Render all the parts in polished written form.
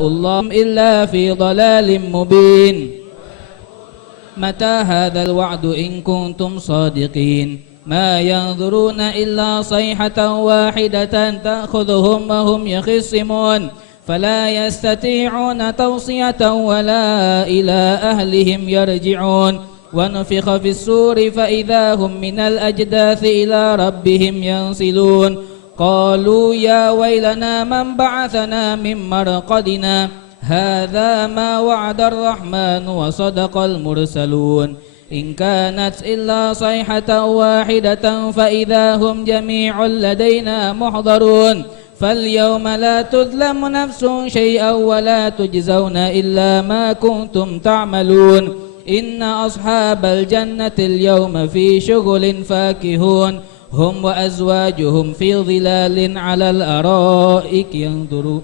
الله إلا في ضلال مبين متى هذا الوعد إن كنتم صادقين ما ينظرون إلا صيحة واحدة تأخذهم وهم يخصمون فلا يستطيعون توصية ولا إلى أهلهم يرجعون ونفخ في الصور فإذا هم من الأجداث إلى ربهم ينسلون قالوا يا ويلنا من بعثنا من مرقدنا هذا ما وعد الرحمن وصدق المرسلون إن كانت إلا صيحة واحدة فإذا هم جميع لدينا محضرون فاليوم لا تظلم نفس شيئا ولا تجزون إلا ما كنتم تعملون إن أصحاب الجنة اليوم في شغل فاكهون هم وأزواجهم في ظلال على الأرائك ينظرون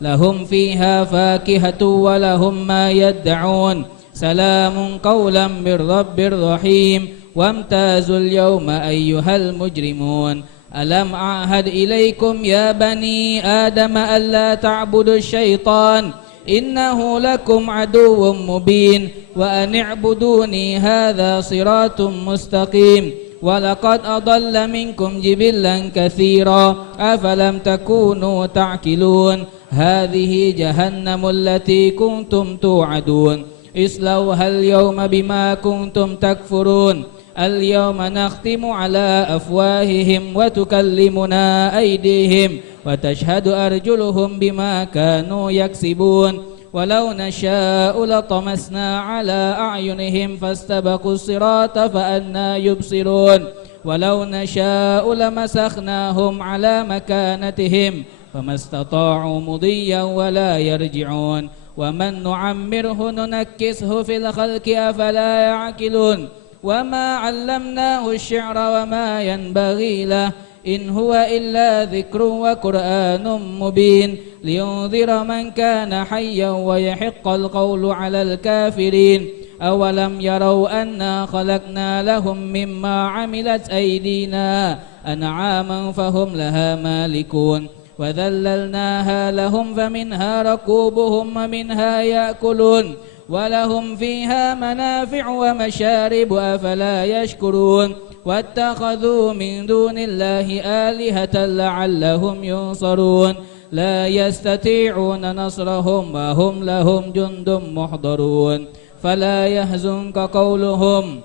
لهم فيها فاكهة ولهم ما يدعون سلام قولا من رب رحيم وامتازوا اليوم أيها المجرمون ألم أعهد إليكم يا بني آدم ألا تعبدوا الشيطان إنه لكم عدو مبين وأن اعبدوني هذا صراط مستقيم ولقد أضل منكم جبلا كثيرا أفلم تكونوا تعقلون هذه جهنم التي كنتم توعدون اصلوها اليوم بما كنتم تكفرون اليوم نختم على أفواههم وتكلمنا أيديهم وتشهد أرجلهم بما كانوا يكسبون ولو نشاء لطمسنا على أعينهم فاستبقوا الصراط فأنى يبصرون ولو نشاء لمسخناهم على مكانتهم فما استطاعوا مضيا ولا يرجعون ومن نعمره ننكسه في الخلق أفلا يعقلون وما علمناه الشعر وما ينبغي له إن هو إلا ذكر وقرآن مبين لينذر من كان حيا ويحق القول على الكافرين أولم يروا أنا خلقنا لهم مما عملت أيدينا أنعاما فهم لها مالكون وذللناها لهم فمنها ركوبهم ومنها يأكلون ولهم فيها منافع ومشارب أفلا يشكرون واتخذوا من دون الله آلهة لعلهم ينصرون لا يستطيعون نصرهم وهم لهم جند محضرون فلا يحزنك قولهم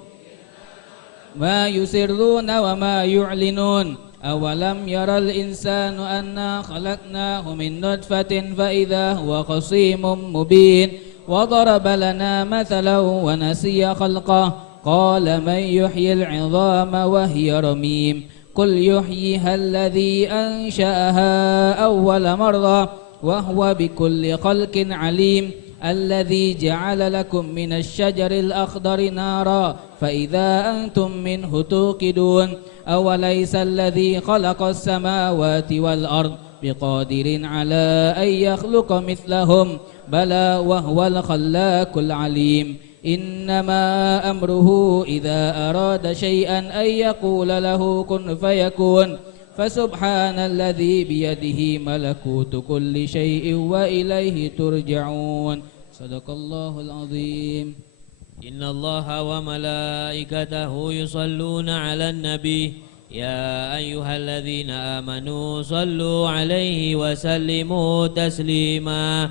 ما يسرون وما يعلنون أولم يرى الإنسان أنا خلقناه من نطفة فإذا هو خصيم مبين وضرب لنا مثلا ونسي خلقه قال من يحيي العظام وهي رميم قل يحييها الذي أنشأها أول مرة وهو بكل خلق عليم الذي جعل لكم من الشجر الأخضر نارا فإذا أنتم منه توقدون أوليس الذي خلق السماوات والأرض بقادر على أن يخلق مثلهم بلى وهو الخلاق العليم إنما أمره إذا أراد شيئا أن يقول له كن فيكون فسبحان الذي بيده ملكوت كل شيء وإليه ترجعون صدق الله العظيم إن الله وملائكته يصلون على النبي يا أيها الذين آمنوا صلوا عليه وسلموا تسليما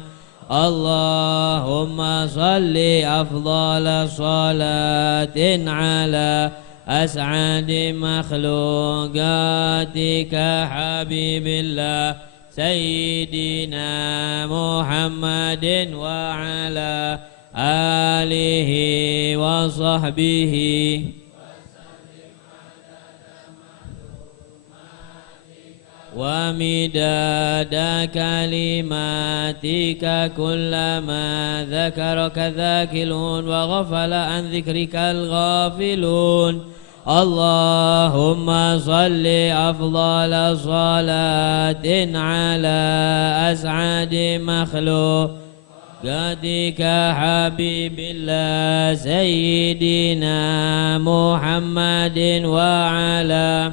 اللهم صل أفضل صلاة على أسعد مخلوقاتك حبيب الله سيدنا محمد وعلى آله وصحبه ومداد كلماتك كلما ذكرك الذاكرون وغفل عن ذكرك الغافلون اللهم صل أفضل صلاة على أسعد مخلوقاتك حبيب الله سيدنا محمد وعلى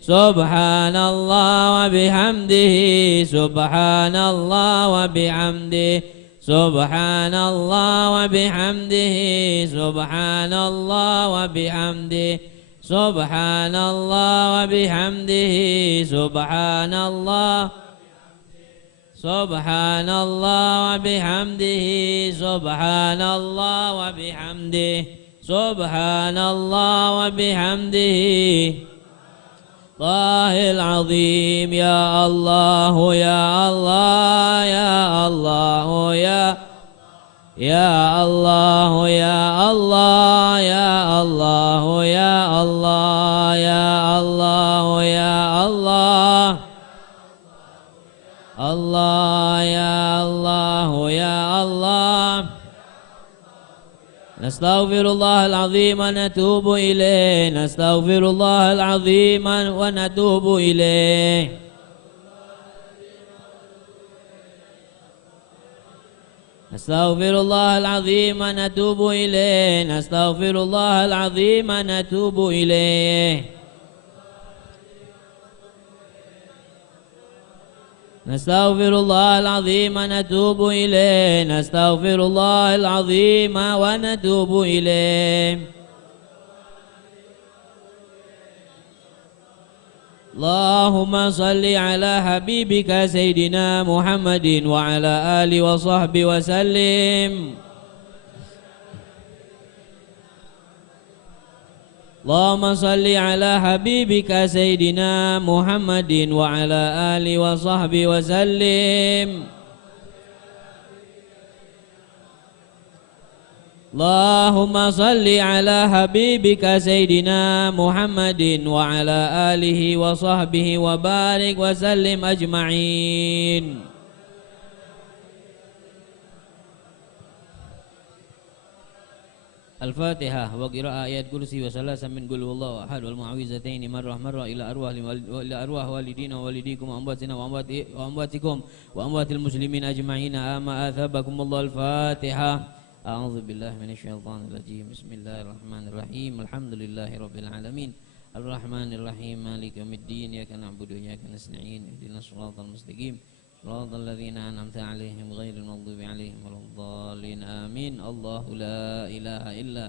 سبحان الله وبحمده سبحان الله وبحمده سبحان الله وبحمده سبحان الله وبحمده سبحان الله وبحمده سبحان الله سبحان الله وبحمده سبحان الله وبحمده سبحان الله وبحمده الله العظيم يا الله يا الله يا الله يا الله يا الله يا الله يا الله يا الله يا الله الله يا الله يا الله نستغفر الله العظيم ونتوب إليه نستغفر الله العظيم ونتوب إليه نستغفر الله العظيم ونتوب إليه نستغفر الله العظيم ونتوب إليه نستغفر الله العظيم ونتوب إليه نستغفر الله العظيم ونتوب إليه اللهم صل على حبيبك سيدنا محمد وعلى آله وصحبه وسلم اللهم صل على حبيبك سيدنا محمد وعلى آله وصحبه وسلم اللهم صل على حبيبك سيدنا محمد وعلى آله وصحبه وبارك وسلم أجمعين الفاتحة وقراءة آيات كرسي وثلاثة من قل والله أحد والمعوذتين مرة مرة إلى أرواح والدينا ووالديكم وأمواتنا وأمواتكم وأموات المسلمين أجمعين آما آثابكم الله الفاتحة أعوذ بالله من الشيطان الرجيم بسم الله الرحمن الرحيم الحمد لله رب العالمين الرحمن الرحيم مالك يوم الدين إياك نعبد وإياك نستعين اهدنا الصراط المستقيم صراط الذين أنعمت عليهم غير المغضوب عليهم ولا الضالين آمين الله لا إله إلا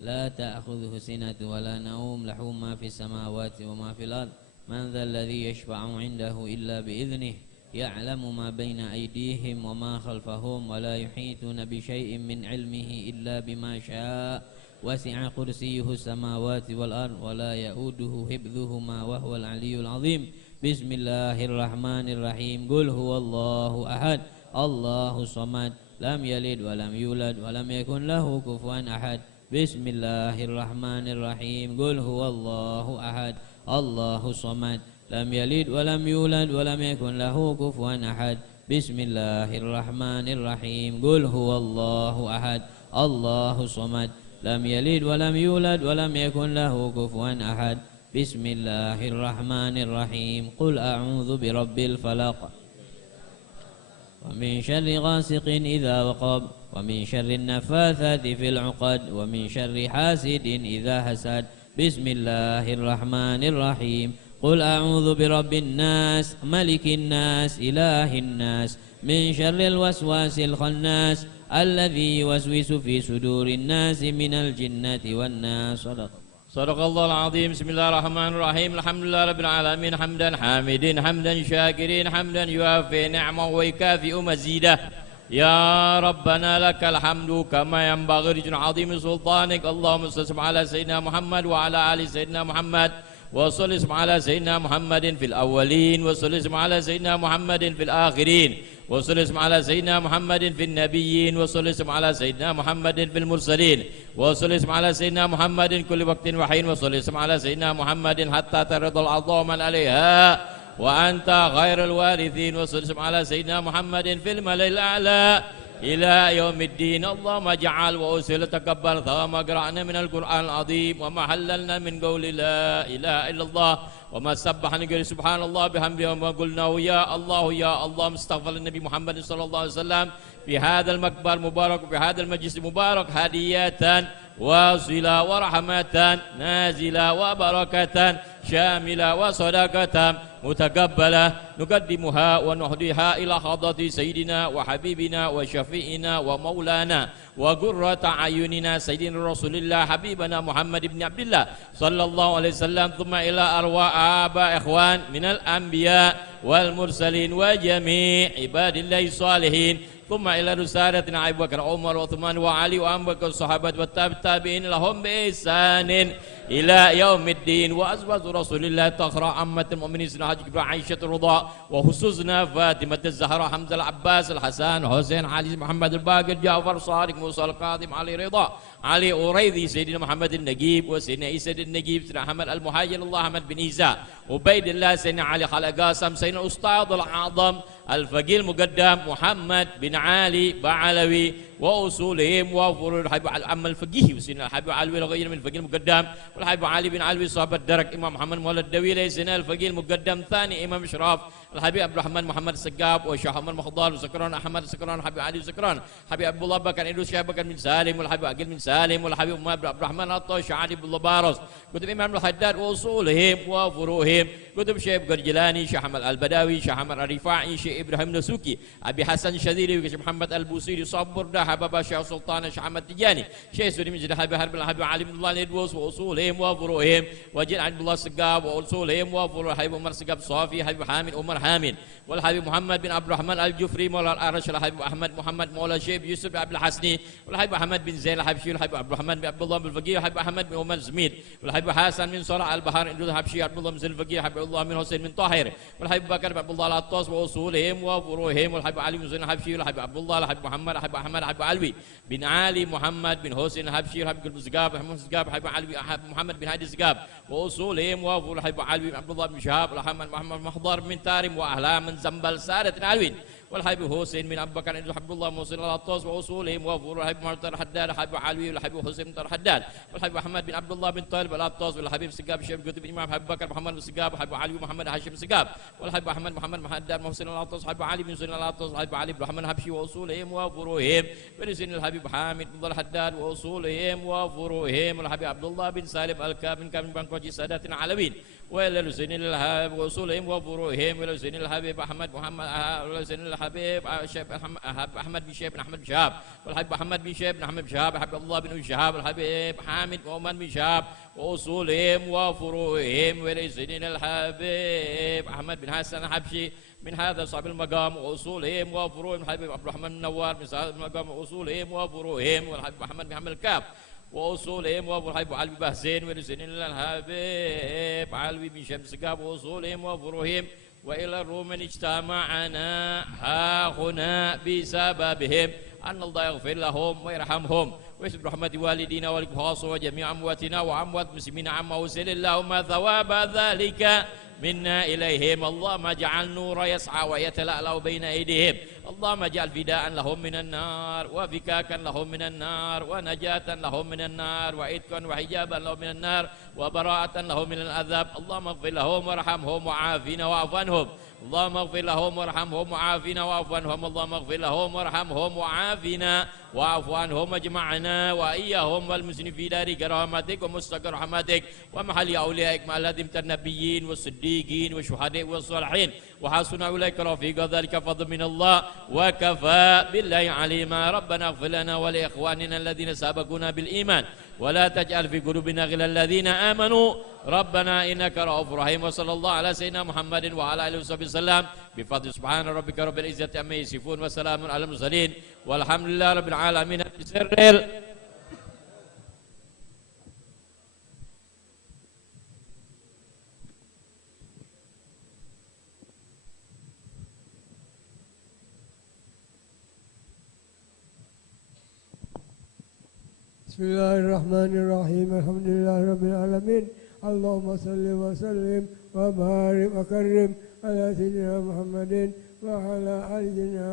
لا تأخذه سنة ولا نوم له ما في السماوات وما في الأرض من ذا الذي يشفع عنده إلا بإذنه يعلم ما بين أيديهم وما خلفهم ولا يحيطون بشيء من علمه إلا بما شاء وسع كرسيه السماوات والأرض ولا يؤوده حفظهما وهو العلي العظيم بسم الله الرحمن الرحيم قل هو الله أحد الله الصمد لم يلد ولم يولد ولم يكن له كفوا أحد بسم الله الرحمن الرحيم قل هو الله أحد الله الصمد لم يلد ولم يولد ولم يكن له كفوا أحد بسم الله الرحمن الرحيم قل هو الله أحد الله الصمد لم يلد ولم يولد ولم يكن له كفوا أحد بسم الله الرحمن الرحيم قل أعوذ برب الفلق ومن شر غاسق إذا وقب ومن شر النفاثات في العقد ومن شر حاسد إذا حسد بسم الله الرحمن الرحيم قل أعوذ برب الناس ملك الناس إله الناس من شر الوسواس الخناس الذي يوسوس في صدور الناس من الجنة والناس صدق الله العظيم بسم الله الرحمن الرحيم الحمد لله رب العالمين حمدا حامدين حمدا شاكرين حمدا يوافي نعمه ويكافئ مزيده يا ربنا لك الحمد كما ينبغي لجل عظيم سلطانك اللهم صل على سيدنا محمد وعلى آل سيدنا محمد وصل على سيدنا محمد في الأولين وصل على سيدنا محمد في الآخرين وصل على سيدنا محمد في النبيين وصل على سيدنا محمد في المرسلين وصل على سيدنا محمد كل وقت وحين وصل على سيدنا محمد حتى ترضى العظام عليها وأنت غير الوارثين وصل على سيدنا محمد في الملأ الأعلى إلى يوم الدين اللهم اجعل وأوصل تقبل ثواب ما قرأنا من القرآن العظيم وما حللنا من قول لا إله إلا الله وما سبحنا نقول سبحان الله بحمده وما قلنا يا الله مستغفر النبي محمد صلى الله عليه وسلم في هذا المكبر مبارك في هذا المجلس مبارك هدية واصلة ورحمة نازلة وبركة شاملة وصدقة متقبلة نقدمها ونهديها إلى حضرة سيدنا وحبيبنا وشفيعنا ومولانا وقرة أعيننا سيدنا رسول الله حبيبنا محمد بن عبد الله صلى الله عليه وسلم ثم إلى أرواح آباء إخوان من الأنبياء والمرسلين وجميع عباد الله الصالحين ثم إلى رسالتنا أبي بكر عمر وعثمان وعلي وأبو بكر الصحابة والتابعين لهم بإحسان إلى يوم الدين وأزواج رسول الله طاهرة عمة المؤمنين سيدنا حجة عائشة الرضا وخصوصنا فاطمة الزهراء حمزة العباس الحسن حسين علي محمد الباقر جعفر صادق موسى القادم علي رضا علي أوريدي سيدنا محمد النجيب وسيدنا عيسى النجيب سيدنا أحمد المهاجر الله أحمد بن عيسى وبيد الله سيدنا علي خلق قاسم سيدنا الأستاذ الأعظم الفقيه المقدم محمد بن علي بعلوي وأصولهم وفروع الحبيب عم الفقيه وسيدنا الحبيب علوي وغيره من الفقيه المقدم والحبيب علي بن علوي صاحب الدرك إمام محمد مولى الدويلي سيدنا الفقيه المقدم ثاني إمام إشراف الحبيب عبد الرحمن محمد السقاب وشيخ محمد مخضار وسكران أحمد السكران الحبيب علي وسكران حبيب عبد الله بكر إدريس شيخ بكر بن سالم والحبيب عقيل بن سالم والحبيب عبد الرحمن الطوش علي بن بارس كتب إمام الحداد وأصولهم وفروعهم كتب شيخ جلاني شيخ أحمد البداوي شيخ أحمد الرفاعي شيخ إبراهيم نسوكي أبي حسن شذيري وشيخ محمد البوصيري صبر ده حباب شيخ سلطان شيخ أحمد تجاني شيخ سوري من جد حبيب حرب الحبيب علي بن الله الإدوس وأصولهم وفروعهم وجل عبد الله السقاب وأصولهم وفروع حبيب عمر السقاب صافي حبيب حامد عمر حامد والحبيب محمد بن عبد الرحمن الجفري مولى الأرش الحبيب أحمد محمد مولى الشيخ يوسف بن عبد الحسني والحبيب أحمد بن زين الحبشي والحبيب عبد الرحمن بن عبد الله بن الفقيه والحبيب أحمد بن عمر زميد والحبيب حسن من صلع البحر إندوز الحبشي عبد الله بن زين الفقيه حبيب الله من حسين من طاهر والحبيب بكر بن عبد الله العطاس وأصولهم وفروعهم والحبيب علي بن زين الحبشي والحبيب عبد الله الحبيب محمد الحبيب أحمد الحبيب علوي بن علي محمد بن حسين الحبشي الحبيب بن زقاب محمد زقاب الحبيب علوي محمد بن هادي زقاب وأصولهم وفروع الحبيب علوي بن عبد الله بن شهاب الحبيب محمد محضر من تارم وأهلام من زنبل سارة العلوين والحبيب حسين بن ابي بكر عبد الله موسى العطاس واصولهم وفروع الحبيب معتر الحداد الحبيب علوي والحبيب حسين بن الحداد والحبيب احمد بن عبد الله بن طالب العطاس والحبيب سقاب الشيخ قطب الامام ابي بكر محمد بن سقاب الحبيب علي محمد هاشم سقاب والحبيب احمد محمد محداد محسن العطاس الحبيب علي بن سن العطاس الحبيب علي بن محمد حبشي واصولهم وفروعهم بن الحبيب حامد بن الحداد واصولهم وفروعهم والحبيب عبد الله بن سالم الكابن كابن بن ساداتنا علويين وإلى سن الحبيب واصولهم وفروعهم وإلى سن الحبيب احمد محمد وإلى سن الحبيب أحمد بن شهاب بن أحمد بن شهاب والحبيب أحمد بن شهاب بن أحمد بن شهاب الحبيب الله بن شهاب الحبيب حامد وعمان بن شهاب وأصولهم وفروعهم ولسنين الحبيب أحمد بن حسن الحبشي من هذا صاحب المقام وأصولهم وفروعهم الحبيب عبد الرحمن النوار من صاحب المقام وأصولهم وفروعهم والحبيب محمد بن حمد الكاف وأصولهم والحبيب علي بن حسين ولسنين الحبيب علوي بن شمس الكاف وأصولهم وفروعهم وإلى الروم اجتمعنا ها هنا بسببهم أن الله يغفر لهم ويرحمهم ويسب رحمة والدينا والخاص وجميع أمواتنا وأموات المسلمين عما وسل اللهم ثواب ذلك منا إليهم اللهم اجعل نور يسعى ويتلألأ بين أيديهم اللهم اجعل فداء لهم من النار وفكاكا لهم من النار ونجاة لهم من النار وعتقا وحجابا لهم من النار وبراءة لهم من العذاب اللهم اغفر لهم وارحمهم وعافنا واعف عنهم اللهم اغفر لهم وارحمهم وعافنا واعف عنهم اللهم اغفر لهم وارحمهم وعافنا واعف عنهم واجمعنا وإياهم والمسلمين في دار كرامتك ومستقر رحمتك ومحل أوليائك مع الذين من النبيين والصديقين والشهداء والصالحين وحسن أولئك رفيقا ذلك فضل من الله وكفى بالله عليما ربنا اغفر لنا ولإخواننا الذين سبقونا بالإيمان ولا تجعل في قلوبنا غلا الذين آمنوا ربنا إنك رؤوف رحيم وصلى الله على سيدنا محمد وعلى آله وصحبه وسلم بفضل سبحان ربك رب العزة عما يصفون وسلام على المرسلين والحمد لله رب العالمين بسر بسم الله الرحمن الرحيم الحمد لله رب العالمين اللهم صل وسلم وبارك وكرم على سيدنا محمد وعلى آل سيدنا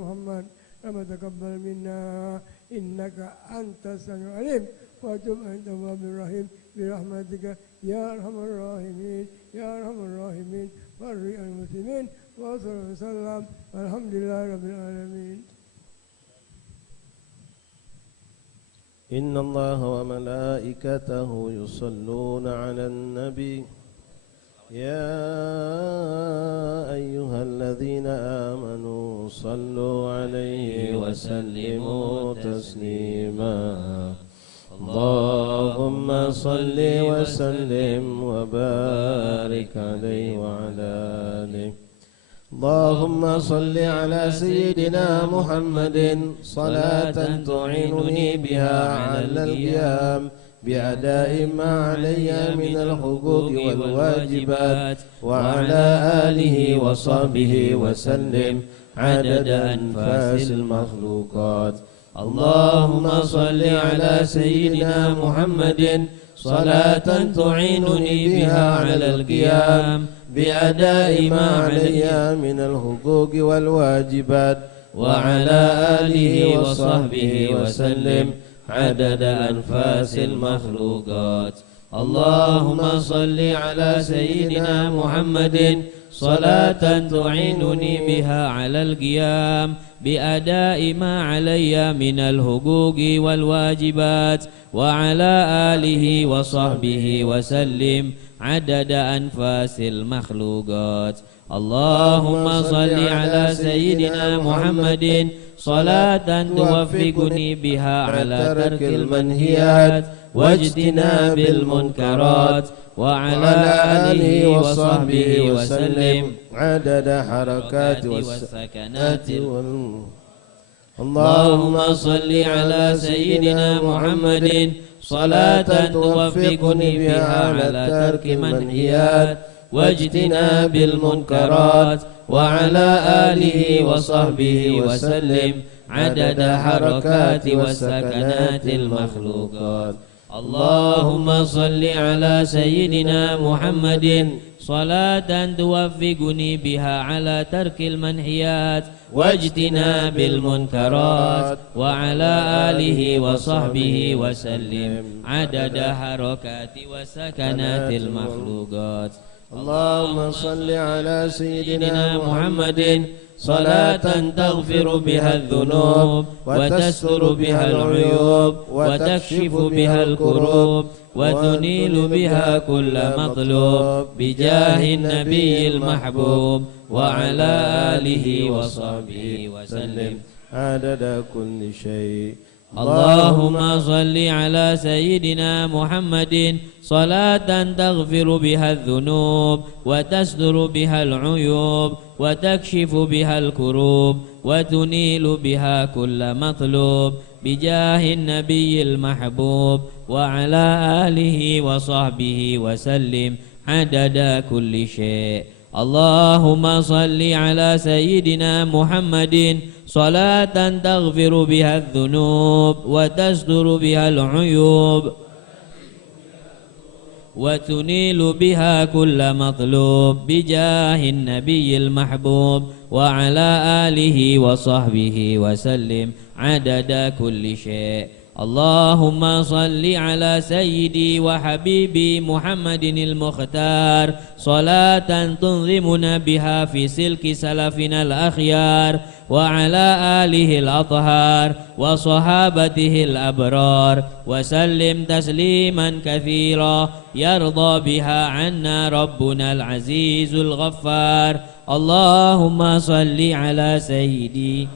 محمد كما تقبل منا إنك أنت السميع العليم وتب أنت التواب الرحيم برحمتك يا أرحم الراحمين يا أرحم الراحمين وارحم المسلمين وصلى الله وسلم والحمد لله رب العالمين. إن الله وملائكته يصلون على النبي يا أيها الذين آمنوا صلوا عليه وسلموا تسليما اللهم صل وسلم وبارك عليه وعلى آله اللهم صل على سيدنا محمد صلاة تعينني بها على القيام بأداء ما علي من الحقوق والواجبات وعلى آله وصحبه وسلم عدد أنفاس المخلوقات اللهم صل على سيدنا محمد صلاة تعينني بها على القيام بأداء ما علي من الحقوق والواجبات وعلى آله وصحبه وسلم عدد أنفاس المخلوقات اللهم صل على سيدنا محمد صلاة تعينني بها على القيام بأداء ما علي من الحقوق والواجبات وعلى آله وصحبه وسلم عدد أنفاس المخلوقات اللهم صل على سيدنا محمد صلاة توفقني بها على ترك المنهيات واجتناب المنكرات وعلى آله وصحبه وسلم عدد حركات والسكنات اللهم صل على سيدنا محمد صلاة توفقني بها على ترك المنهيات واجتناب المنكرات وعلى آله وصحبه وسلم عدد حركات والسكنات المخلوقات اللهم صل على سيدنا محمد صلاة توفقني بها على ترك المنهيات واجتناب المنكرات وعلى آله وصحبه وسلم عدد حركات وسكنات المخلوقات اللهم صل على سيدنا محمد صلاة تغفر بها الذنوب وتستر بها العيوب وتكشف بها الكروب وتنيل بها كل مطلوب بجاه النبي المحبوب وعلى آله وصحبه وسلم عدد كل شيء اللهم صل على سيدنا محمد صلاة تغفر بها الذنوب وتستر بها العيوب وتكشف بها الكروب وتنيل بها كل مطلوب بجاه النبي المحبوب وعلى آله وصحبه وسلم عدد كل شيء اللهم صل على سيدنا محمد صلاة تغفر بها الذنوب وتستر بها العيوب وتنيل بها كل مطلوب بجاه النبي المحبوب وعلى آله وصحبه وسلم عدد كل شيء اللهم صل على سيدي وحبيبي محمد المختار صلاة تنظمنا بها في سلك سلفنا الأخيار وعلى آله الأطهار وصحابته الأبرار وسلم تسليما كثيرا يرضى بها عنا ربنا العزيز الغفار اللهم صل على سيدي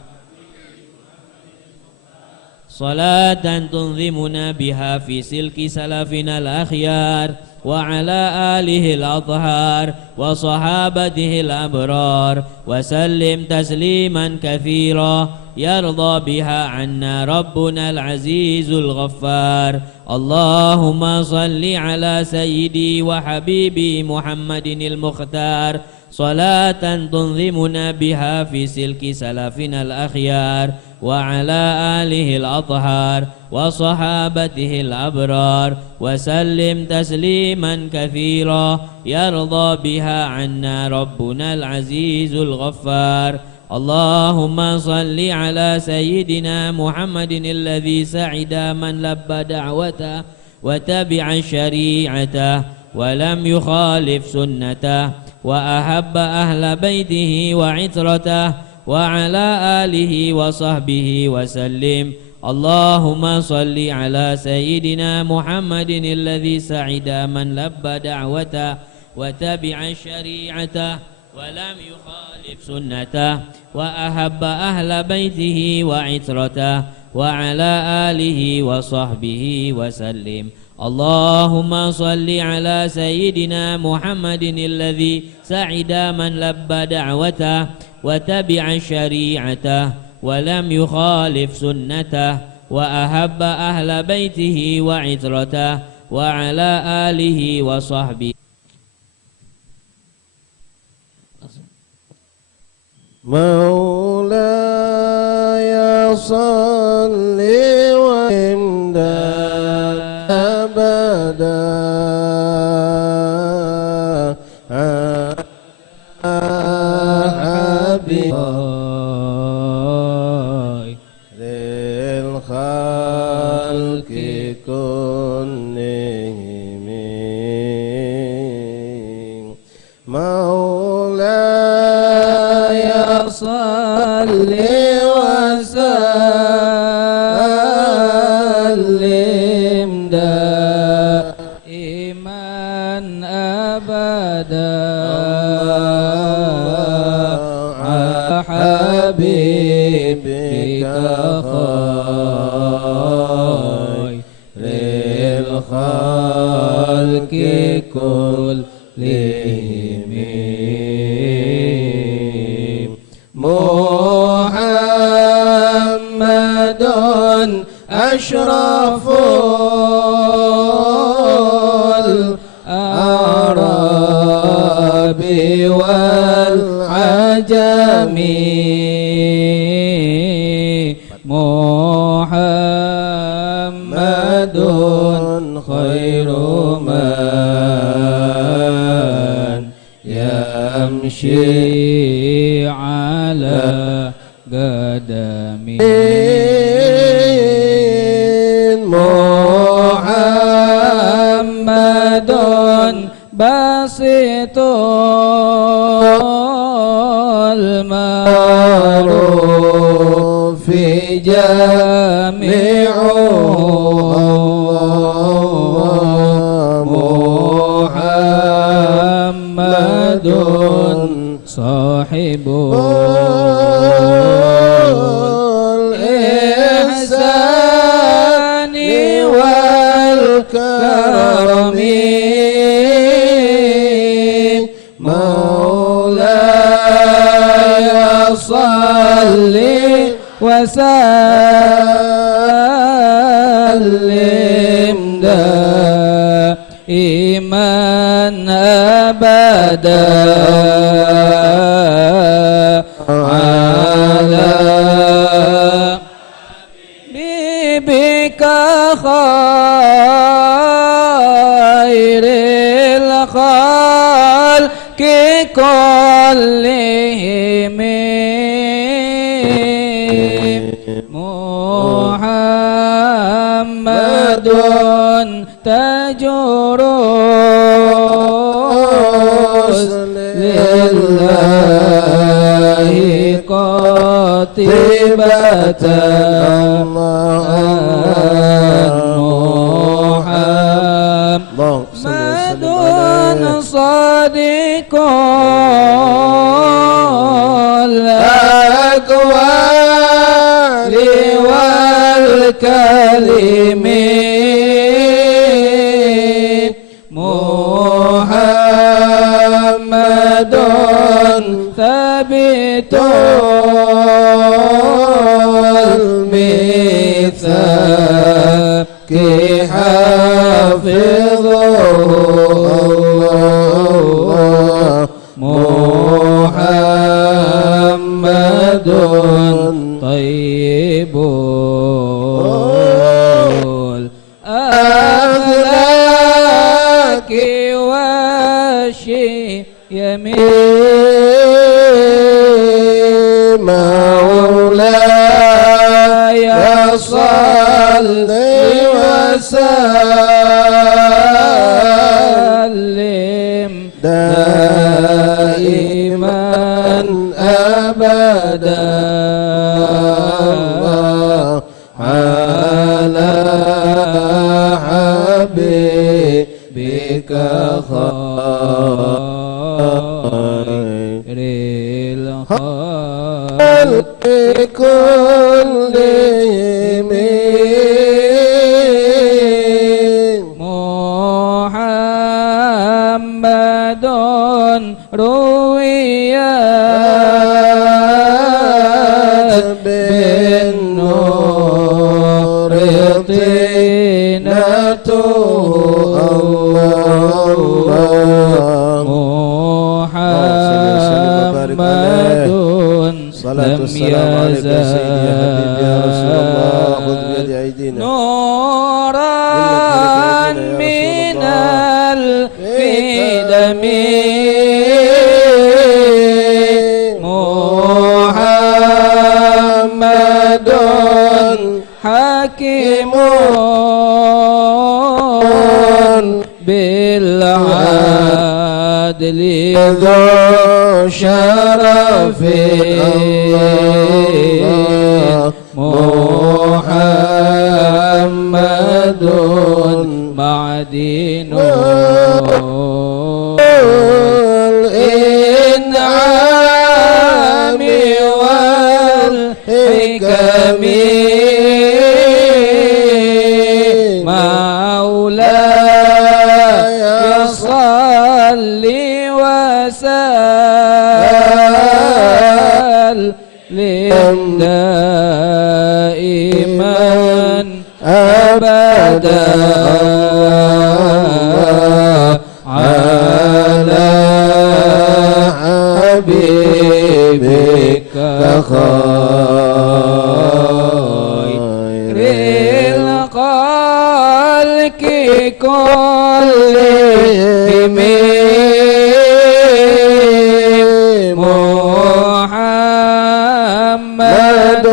صلاة تنظمنا بها في سلك سلفنا الأخيار وعلى آله الأطهار وصحابته الأبرار وسلم تسليما كثيرا يرضى بها عنا ربنا العزيز الغفار اللهم صل على سيدي وحبيبي محمد المختار صلاة تنظمنا بها في سلك سلفنا الأخيار وعلى آله الأطهار وصحابته الأبرار وسلم تسليما كثيرا يرضى بها عنا ربنا العزيز الغفار اللهم صل على سيدنا محمد الذي سعد من لبى دعوته وتبع شريعته ولم يخالف سنته وأحب أهل بيته وعترته وعلى آله وصحبه وسلم اللهم صل على سيدنا محمد الذي سعد من لبى دعوته وتبع شريعته ولم يخالف سنته وأحب أهل بيته وعترته وعلى آله وصحبه وسلم. اللهم صل على سيدنا محمد الذي سعد من لبى دعوته وتبع شريعته ولم يخالف سنته وأحب أهل بيته وعترته وعلى آله وصحبه. مولاي صل وسلم أبدا للخلق كلهم مولاي صل وسلم دائما أبدا على حبيبك خير الخلق كلهم محمد أشرف الأعراب والعجم محمد خير من يمشي على قدمي محمد باسط المعروف جامعه محمد صاحب الإحسان والكرم مولاي صل وسلم دائما أبدا على حبيبك خير الخلق كلهم محمد تجر لله قاطبة محمد صادق الأقوال والكلم محمد ثابت الميثاق حافظه محمد طيب الأخلاق والشيم مولاي صل وسلم دائما أبدا على حبيبك خير كلهم محمد رويات بالنور طينته صلاة والسلام عليك يا سيدي يا حبيبي يا رسول الله خذ بيد أيدينا نورا من القدم محمد حكيم بالعدل ذو شرف محمد معدن الإنعام والحكم مولاي صل وسلم دائما أبدا على حبيبك خير الخلق كلهم محمد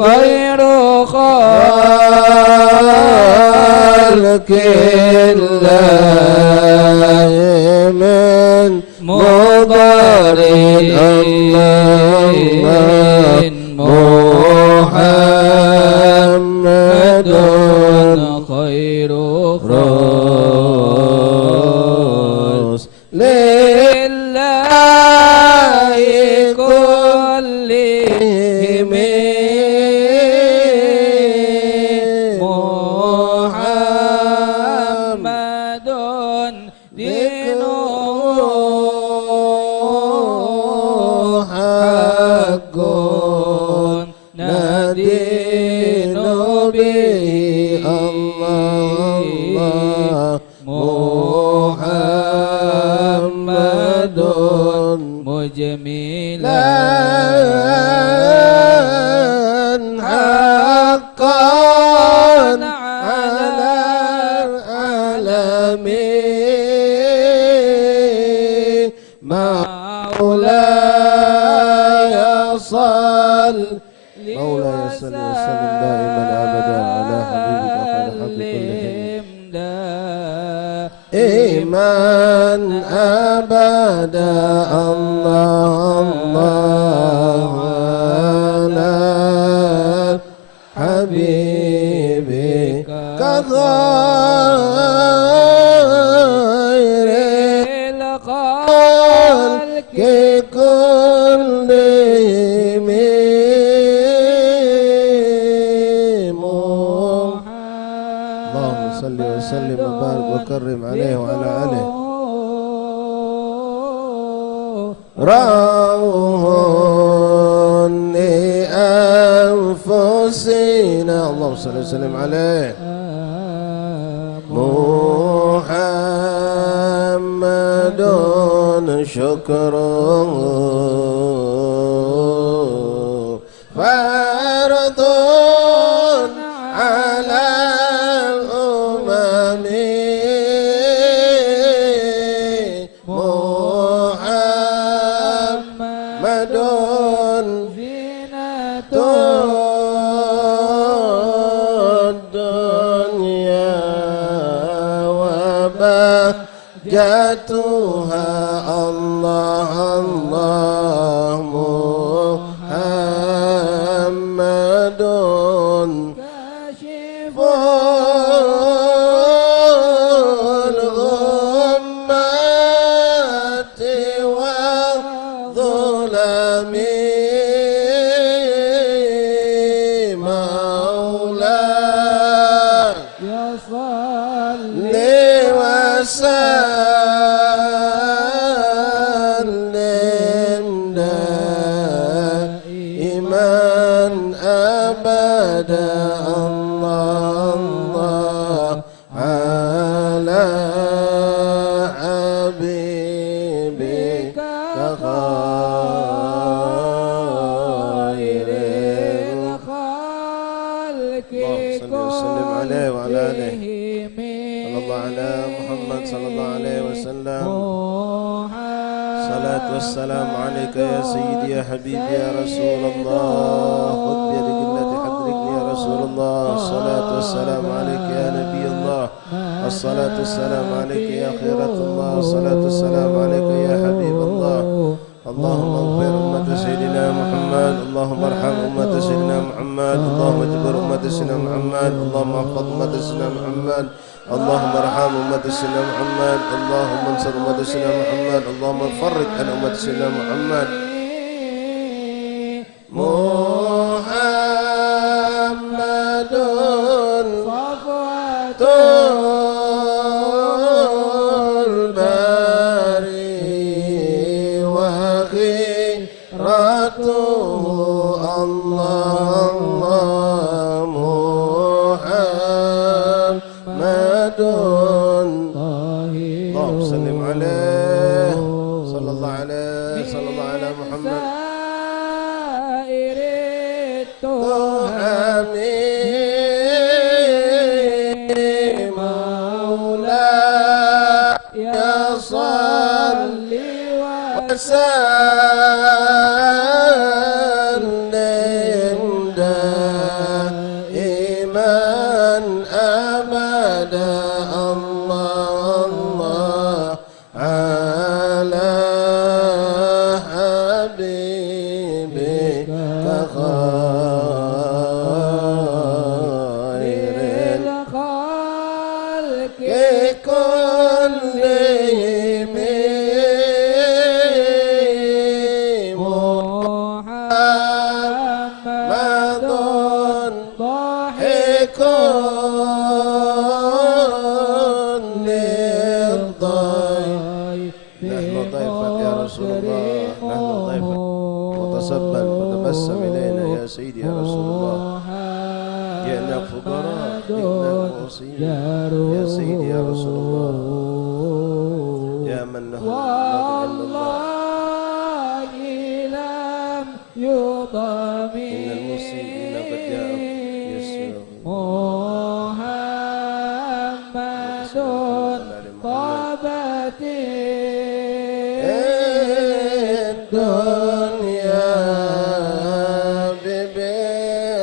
خير خلق الله من مضارع محمد خير خاص لله كلهم محمد دينه حق ندين به الله محمد مجملا حقا على العالمين مولاي صل وسلم دائما أبدا على حبيبك خير حق كلهم إيمان أبدا الله الله على حبيبك خير الخلق كلهم اللهم صل وسلم وبارك وكرم عليه وعلى آله روح لأنفسنا اللهم صل وسلم عليه محمد شكره فرض على الأمم محمد زينة الدنيا وبهجتها الله الله محمد كاشف الغمة والظلم وسلم عليه وعلى آله صلى الله على محمد صلى الله عليه وسلم صلاة والسلام عليك يا سيدي يا حبيبي يا رسول الله خذ بيد التي حضرتني يا رسول الله الصلاة والسلام عليك يا نبي الله الصلاة والسلام عليك يا خيرة الله الصلاة والسلام عليك يا حبيب الله اللهم اغفر أمة سيدنا محمد اللهم ارحم أمة سيدنا محمد اللهم اجبر أمة سيدنا محمد اللهم احفظ أمة سيدنا محمد اللهم ارحم أمة سيدنا محمد اللهم انصر أمة سيدنا محمد اللهم فرج عن أمة سيدنا محمد محمد صفوة البري وخيرته الله محمد اللهم سلم عليه صلى الله عليه صلى الله على محمد وسلم دائما أبدا الله على حبيبك خير الخلق كلهم وتبسم إلينا يا سيدي يا رسول الله جئنا فقراء جئنا معصيين يا سيدي يا رسول الله يا من له والله لم يضمن إن المسيئين قد جاءوا يسوع محمد طابت الدنيا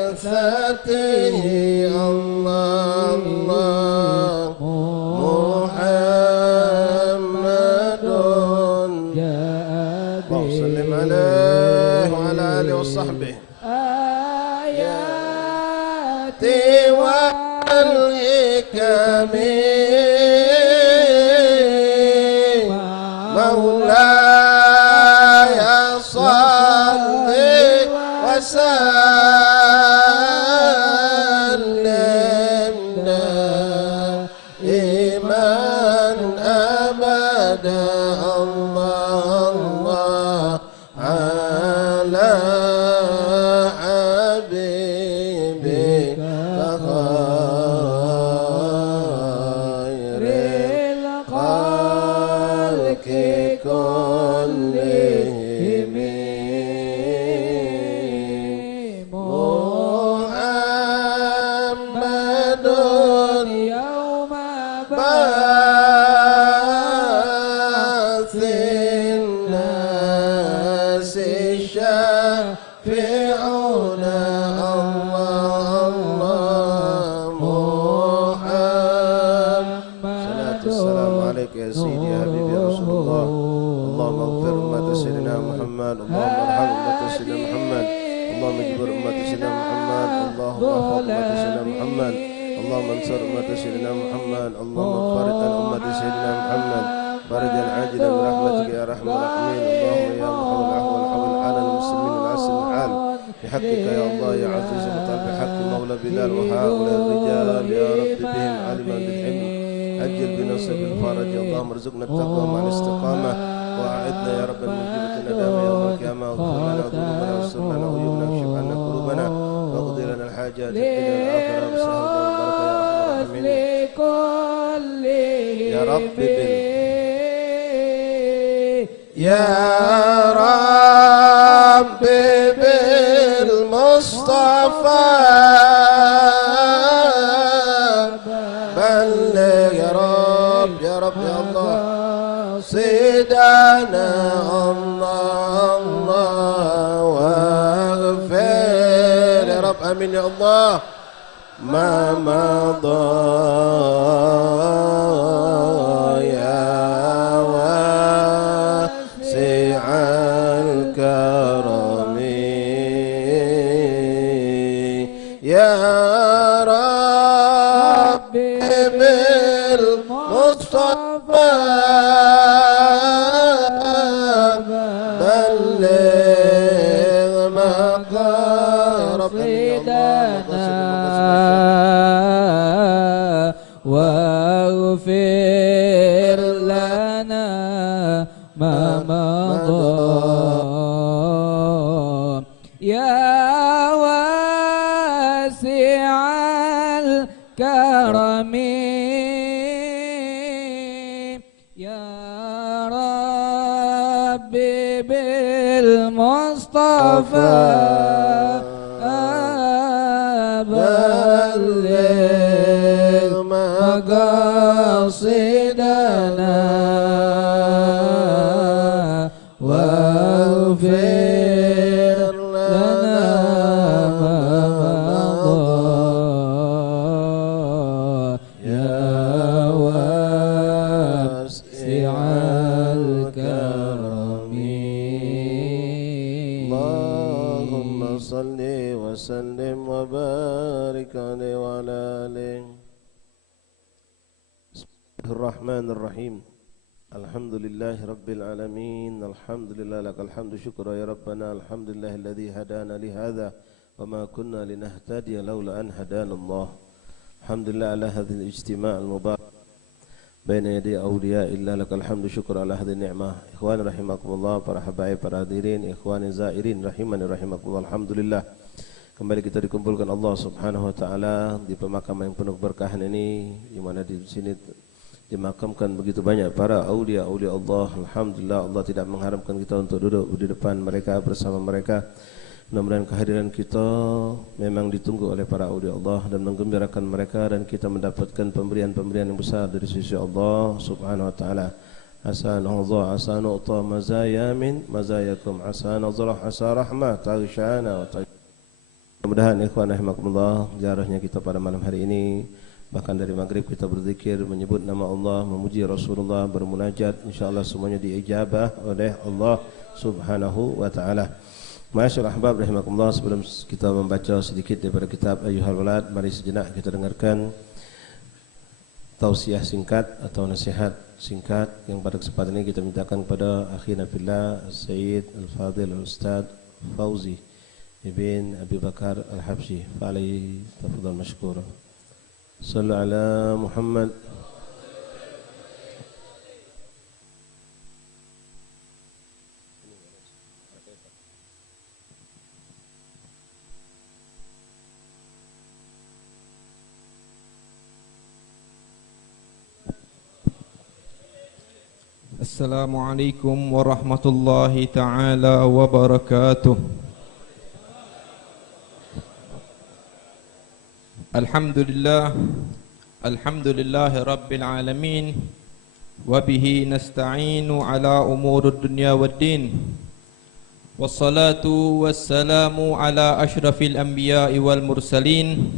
ببعثته الله محمد اللهم صل عليه وعلى آله وصحبه آياتي والحكم مولاي صل وسلم دائما أبدا الله على حبيبك خير الخلق كلهم محمد يوم بعث الناس شافعنا الله محمد صلاة والسلام عليك يا سيدي يا حبيبي يا رسول الله اللهم اغفر أمة سيدنا محمد اللهم ارحم أمة سيدنا محمد اللهم اجبر أمة سيدنا محمد اللهم احفظ أمة سيدنا محمد اللهم انصر أمة سيدنا محمد اللهم فرج عن أمة سيدنا محمد فرجا عاجلا برحمتك يا أرحم الراحمين اللهم يا محول العفو والحول على المسلمين العسل الحال بحقك يا الله يا عزيز المطال بحق مولى بلال وهؤلاء الرجال يا رب بهم علما بالحلم أجل بنصر الفرج اللهم ارزقنا التقوى مع الاستقامة وأعدنا يا رب المجيبة ندامة يوم القيامة واغفر لنا ذنوبنا واستر لنا عيوبنا واكشف عنا كروبنا واقضي لنا الحاجات في الدنيا والآخرة بسهولة والبركة يا رب يا رب بالمصطفى amin ya Allah. Ma madha ya wasi'al karami ya Rabbi bil Mustafa balligh maqasidana واغفر لنا ما مضى يا واسع الكرم يا ربي بالمصطفى بلغ مقاصدنا واغفر لنا ما مضى يا واسع الكرم اللهم صل وسلم وبارك عليه وعلى آله. Bismillahirrahmanirrahim. Alhamdulillahi rabbil alamin. Alhamdulillah lakal hamdu syukra ya rabbana. Alhamdulillahilladzi hadana li hadza wa ma kunna linahtadiya laula an hadana Allah. Alhamdulillah ala hadzal ijtima' al mubarak baina yadi awliya illa lakal hamdu syukra ala hadzal ni'mah. Ikhwan rahimakumullah, para habaib, para hadirin, ikhwan zairin rahimani rahimakumullah. Alhamdulillah kembali kita dikumpulkan Allah Subhanahu wa taala di pemakaman yang penuh keberkahan ini, di mana di sini dimakamkan begitu banyak para aulia-aulia Allah. Alhamdulillah Allah tidak mengharamkan kita untuk duduk di depan mereka, bersama mereka. Mudah-mudahan kehadiran kita memang ditunggu oleh para aulia Allah dan menggembirakan mereka, dan kita mendapatkan pemberian-pemberian yang besar dari sisi Allah Subhanahu wa taala. Hasanallah hasanu'ta mazaya min mazayakum hasanallah hasarahmah taghshana wa taghshana. Mudah-mudahan ikhwan rahimakumullah, ziarahnya kita pada malam hari ini, bahkan dari maghrib kita berzikir, menyebut nama Allah, memuji Rasulullah, bermunajat, insyaallah semuanya diijabah oleh Allah Subhanahu wa taala. Masyaallah ahbab rahimakumullah, sebelum kita membaca sedikit daripada kitab Ayyuhal Walad, mari sejenak kita dengarkan tausiah singkat atau nasihat singkat yang pada kesempatan ini kita mintakan kepada akhina fillah Sayyid Al-Fadil Al-Ustaz Fauzi Ibn Abi Bakar Al-Habsyi. Fa'alaihi tafadhal mashkura. Sallu ala Muhammad. Assalamualaikum warahmatullahi ta'ala wabarakatuh. Alhamdulillah, alhamdulillahi rabbil alamin, wabihi nasta'inu ala umurud dunya waddin, wassalatu wassalamu ala ashrafil anbiya'i wal mursalin,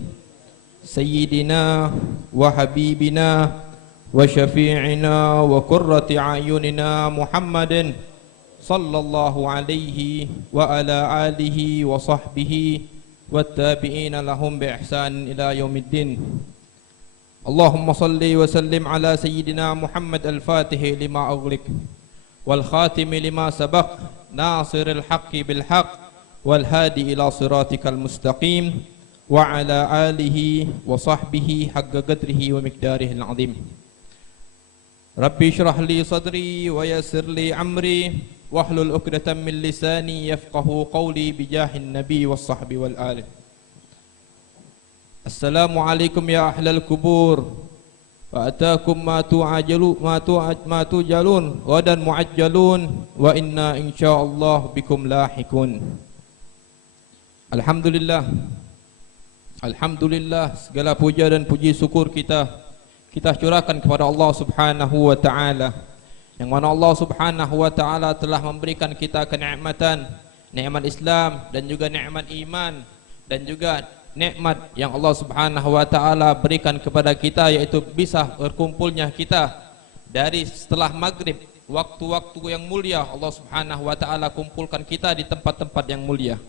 sayyidina wa habibina wa syafi'ina wa qurrati a'yunina Muhammadin sallallahu alaihi wa ala alihi wa sahbihi والتابعين لهم بإحسان إلى يوم الدين. اللهم صل وسلم على سيدنا محمد الفاتح لما أغلق والخاتم لما سبق ناصر الحق بالحق والهادي إلى صراطك المستقيم وعلى آله وصحبه حق قدره ومقداره العظيم. ربي اشرح لي صدري ويسر لي أمري واحلل عقدة من لساني يفقهوا قولي بجاه النبي والصحب والآل. السلام عليكم يا أهل القبور، فأتاكم ما توجلون غدا معجلون وإنا إن شاء الله بكم لاحقون. Alhamdulillah, segala puja dan puji syukur kita curahkan kepada Allah Subhanahu wa taala, yang mana Allah Subhanahu wa taala telah memberikan kita kenikmatan, nikmat Islam dan juga nikmat iman dan juga nikmat yang Allah Subhanahu wa taala berikan kepada kita, yaitu bisa berkumpulnya kita dari setelah maghrib, waktu-waktu yang mulia. Allah Subhanahu wa taala kumpulkan kita di tempat-tempat yang mulia.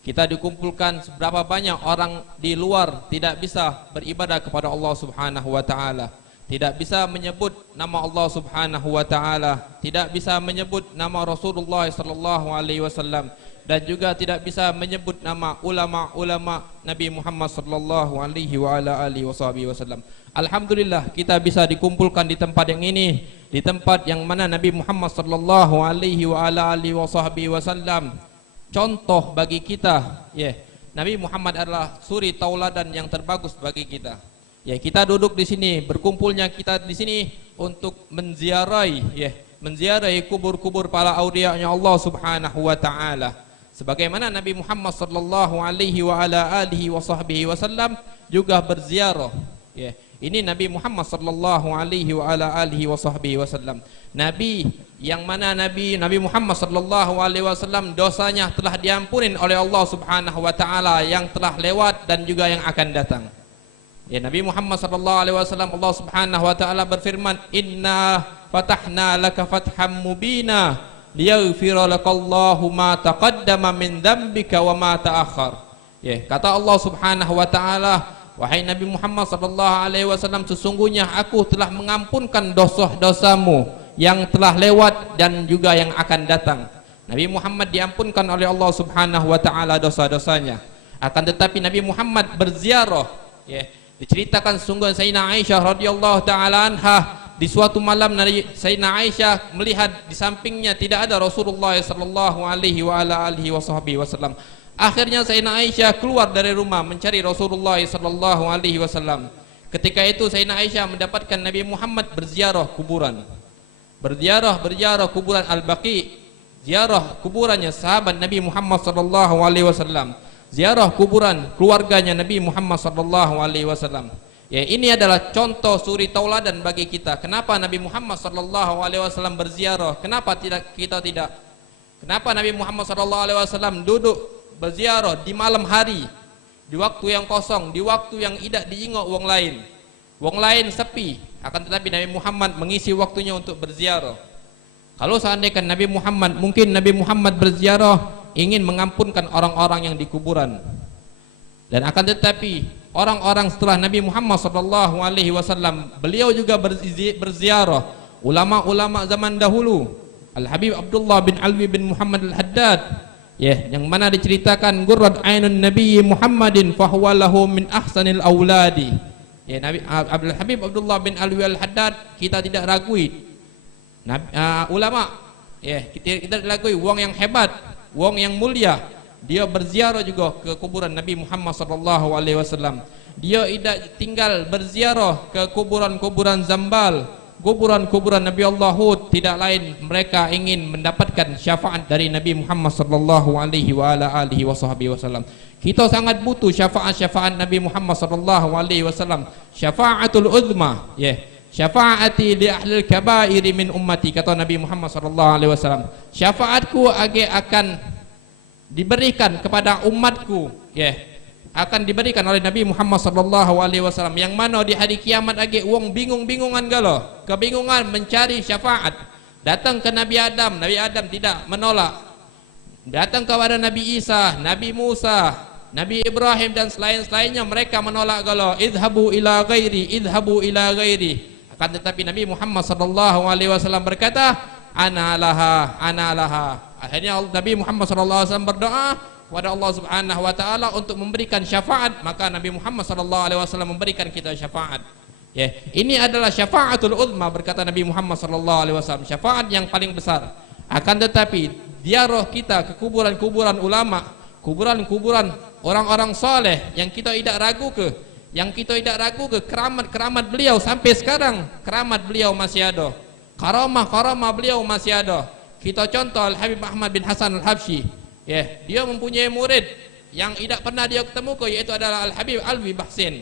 Kita dikumpulkan, seberapa banyak orang di luar tidak bisa beribadah kepada Allah Subhanahu wa taala, tidak bisa menyebut nama Allah Subhanahu wa taala, tidak bisa menyebut nama Rasulullah sallallahu alaihi wasallam, dan juga tidak bisa menyebut nama ulama-ulama Nabi Muhammad sallallahu alaihi wa ala alihi wasallam. Alhamdulillah kita bisa dikumpulkan di tempat yang ini, di tempat yang mana Nabi Muhammad sallallahu alaihi wa ala alihi wasallam contoh bagi kita. Nabi Muhammad adalah suri tauladan yang terbagus bagi kita. Kita duduk di sini, berkumpulnya kita di sini untuk menziarahi kubur-kubur para auliya-Nya Allah Subhanahu wa taala. Sebagaimana Nabi Muhammad sallallahu alaihi wa ala alihi wasallam juga berziarah. Ini Nabi Muhammad sallallahu alaihi wa ala alihi wasallam. Nabi yang mana Nabi Muhammad sallallahu alaihi wasallam dosanya telah diampuni oleh Allah Subhanahu wa taala yang telah lewat dan juga yang akan datang. Nabi Muhammad sallallahu alaihi wasallam, Allah Subhanahu wa taala berfirman, "Inna fatahna laka fatham mubina liyaghfira lakallahu ma taqaddama min dzambika wa ma ta'akhkhar." Kata Allah Subhanahu wa taala, wahai Nabi Muhammad sallallahu alaihi wasallam, sesungguhnya aku telah mengampunkan dosa-dosamu yang telah lewat dan juga yang akan datang. Nabi Muhammad diampunkan oleh Allah Subhanahu wa taala dosa-dosanya. Akan tetapi Nabi Muhammad berziarah. Diceritakan sungguh Sayyidina Aisyah radhiyallahu taala anha, di suatu malam Sayyidina Aisyah melihat di sampingnya tidak ada Rasulullah sallallahu alaihi wa ala alihi wasallam. Akhirnya Sayyidina Aisyah keluar dari rumah mencari Rasulullah sallallahu alaihi wasallam. Ketika itu Sayyidina Aisyah mendapatkan Nabi Muhammad berziarah kuburan. Berziarah kuburan Al-Baqi, ziarah kuburannya sahabat Nabi Muhammad sallallahu alaihi wasallam, ziarah kuburan keluarganya Nabi Muhammad sallallahu alaihi wasallam. Ini adalah contoh suri tauladan bagi kita. Kenapa Nabi Muhammad sallallahu alaihi wasallam berziarah? Kenapa kita tidak? Kenapa Nabi Muhammad sallallahu alaihi wasallam duduk berziarah di malam hari, di waktu yang kosong, di waktu yang tidak diingat wong lain? Wong lain sepi, akan tetapi Nabi Muhammad mengisi waktunya untuk berziarah. Kalau seandainya Nabi Muhammad berziarah ingin mengampunkan orang-orang yang di kuburan, dan akan tetapi orang-orang setelah Nabi Muhammad sallallahu alaihi wasallam, beliau juga berziarah ulama-ulama zaman dahulu. Al-Habib Abdullah bin Alwi bin Muhammad Al-Haddad, yang mana diceritakan Qurrat ainun Nabi Muhammadin fahuwa lahu min ahsanil auladi. Nabi Habib Abdullah bin Alwi Al-Haddad kita tidak ragui. Ulama, kita tidak ragui, wong yang hebat, wong yang mulia. Dia berziarah juga ke kuburan Nabi Muhammad sallallahu alaihi wasallam. Dia tidak tinggal berziarah ke kuburan-kuburan Zambal, kuburan-kuburan Nabi Allah Hud. Tidak lain, mereka ingin mendapatkan syafaat dari Nabi Muhammad sallallahu alaihi wa ala alihi wasallam. Kita sangat butuh syafaat Nabi Muhammad sallallahu alaihi wasallam. Syafaatul uzma, syafaati li ahlil kabairi min ummati, kata Nabi Muhammad sallallahu alaihi wasallam. Syafaatku akan diberikan kepada umatku, akan diberikan oleh Nabi Muhammad sallallahu alaihi wasallam, yang mana di hari kiamat wong bingung-bingungan galo, kebingungan mencari syafaat. Datang ke Nabi Adam tidak menolak. Datang kepada Nabi Isa, Nabi Musa, Nabi Ibrahim dan selain-selainnya, mereka menolak galo, idhabu ila ghairi. Akan tetapi Nabi Muhammad sallallahu alaihi wasallam berkata, ana laha. Akhirnya Nabi Muhammad sallallahu alaihi wasallam berdoa kepada Allah Subhanahu wa taala untuk memberikan syafaat, maka Nabi Muhammad sallallahu alaihi wasallam memberikan kita syafaat. Ini adalah syafaatul uzma, berkata Nabi Muhammad sallallahu alaihi wasallam, syafaat yang paling besar. Akan tetapi ziarah kita ke kuburan-kuburan ulama, kuburan-kuburan orang-orang soleh yang kita tidak ragu ke keramat beliau sampai sekarang, keramat beliau masih ada, karamah beliau masih ada. Kita contoh Al-Habib Ahmad bin Hasan Al-Habsyi, dia mempunyai murid yang tidak pernah dia ketemu yaitu adalah Al-Habib Alwi Bahsin.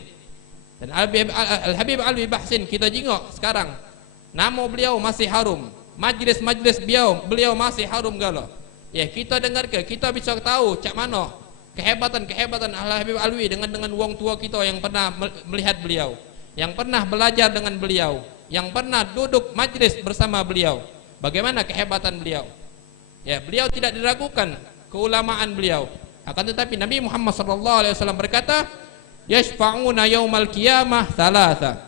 Dan Al-Habib Alwi Bahsin kita jengok sekarang, nama beliau masih harum, majlis beliau masih harum galo. Kita dengar kita bisa tahu cak mana kehebatan Al-Habib Alwi dengan wong tua kita yang pernah melihat beliau, yang pernah belajar dengan beliau, yang pernah duduk majlis bersama beliau. Bagaimana kehebatan beliau? Ya, beliau tidak diragukan keulamaan beliau. Akan tetapi Nabi Muhammad SAW berkata, yashfa'una yaumal qiyamah thalatha.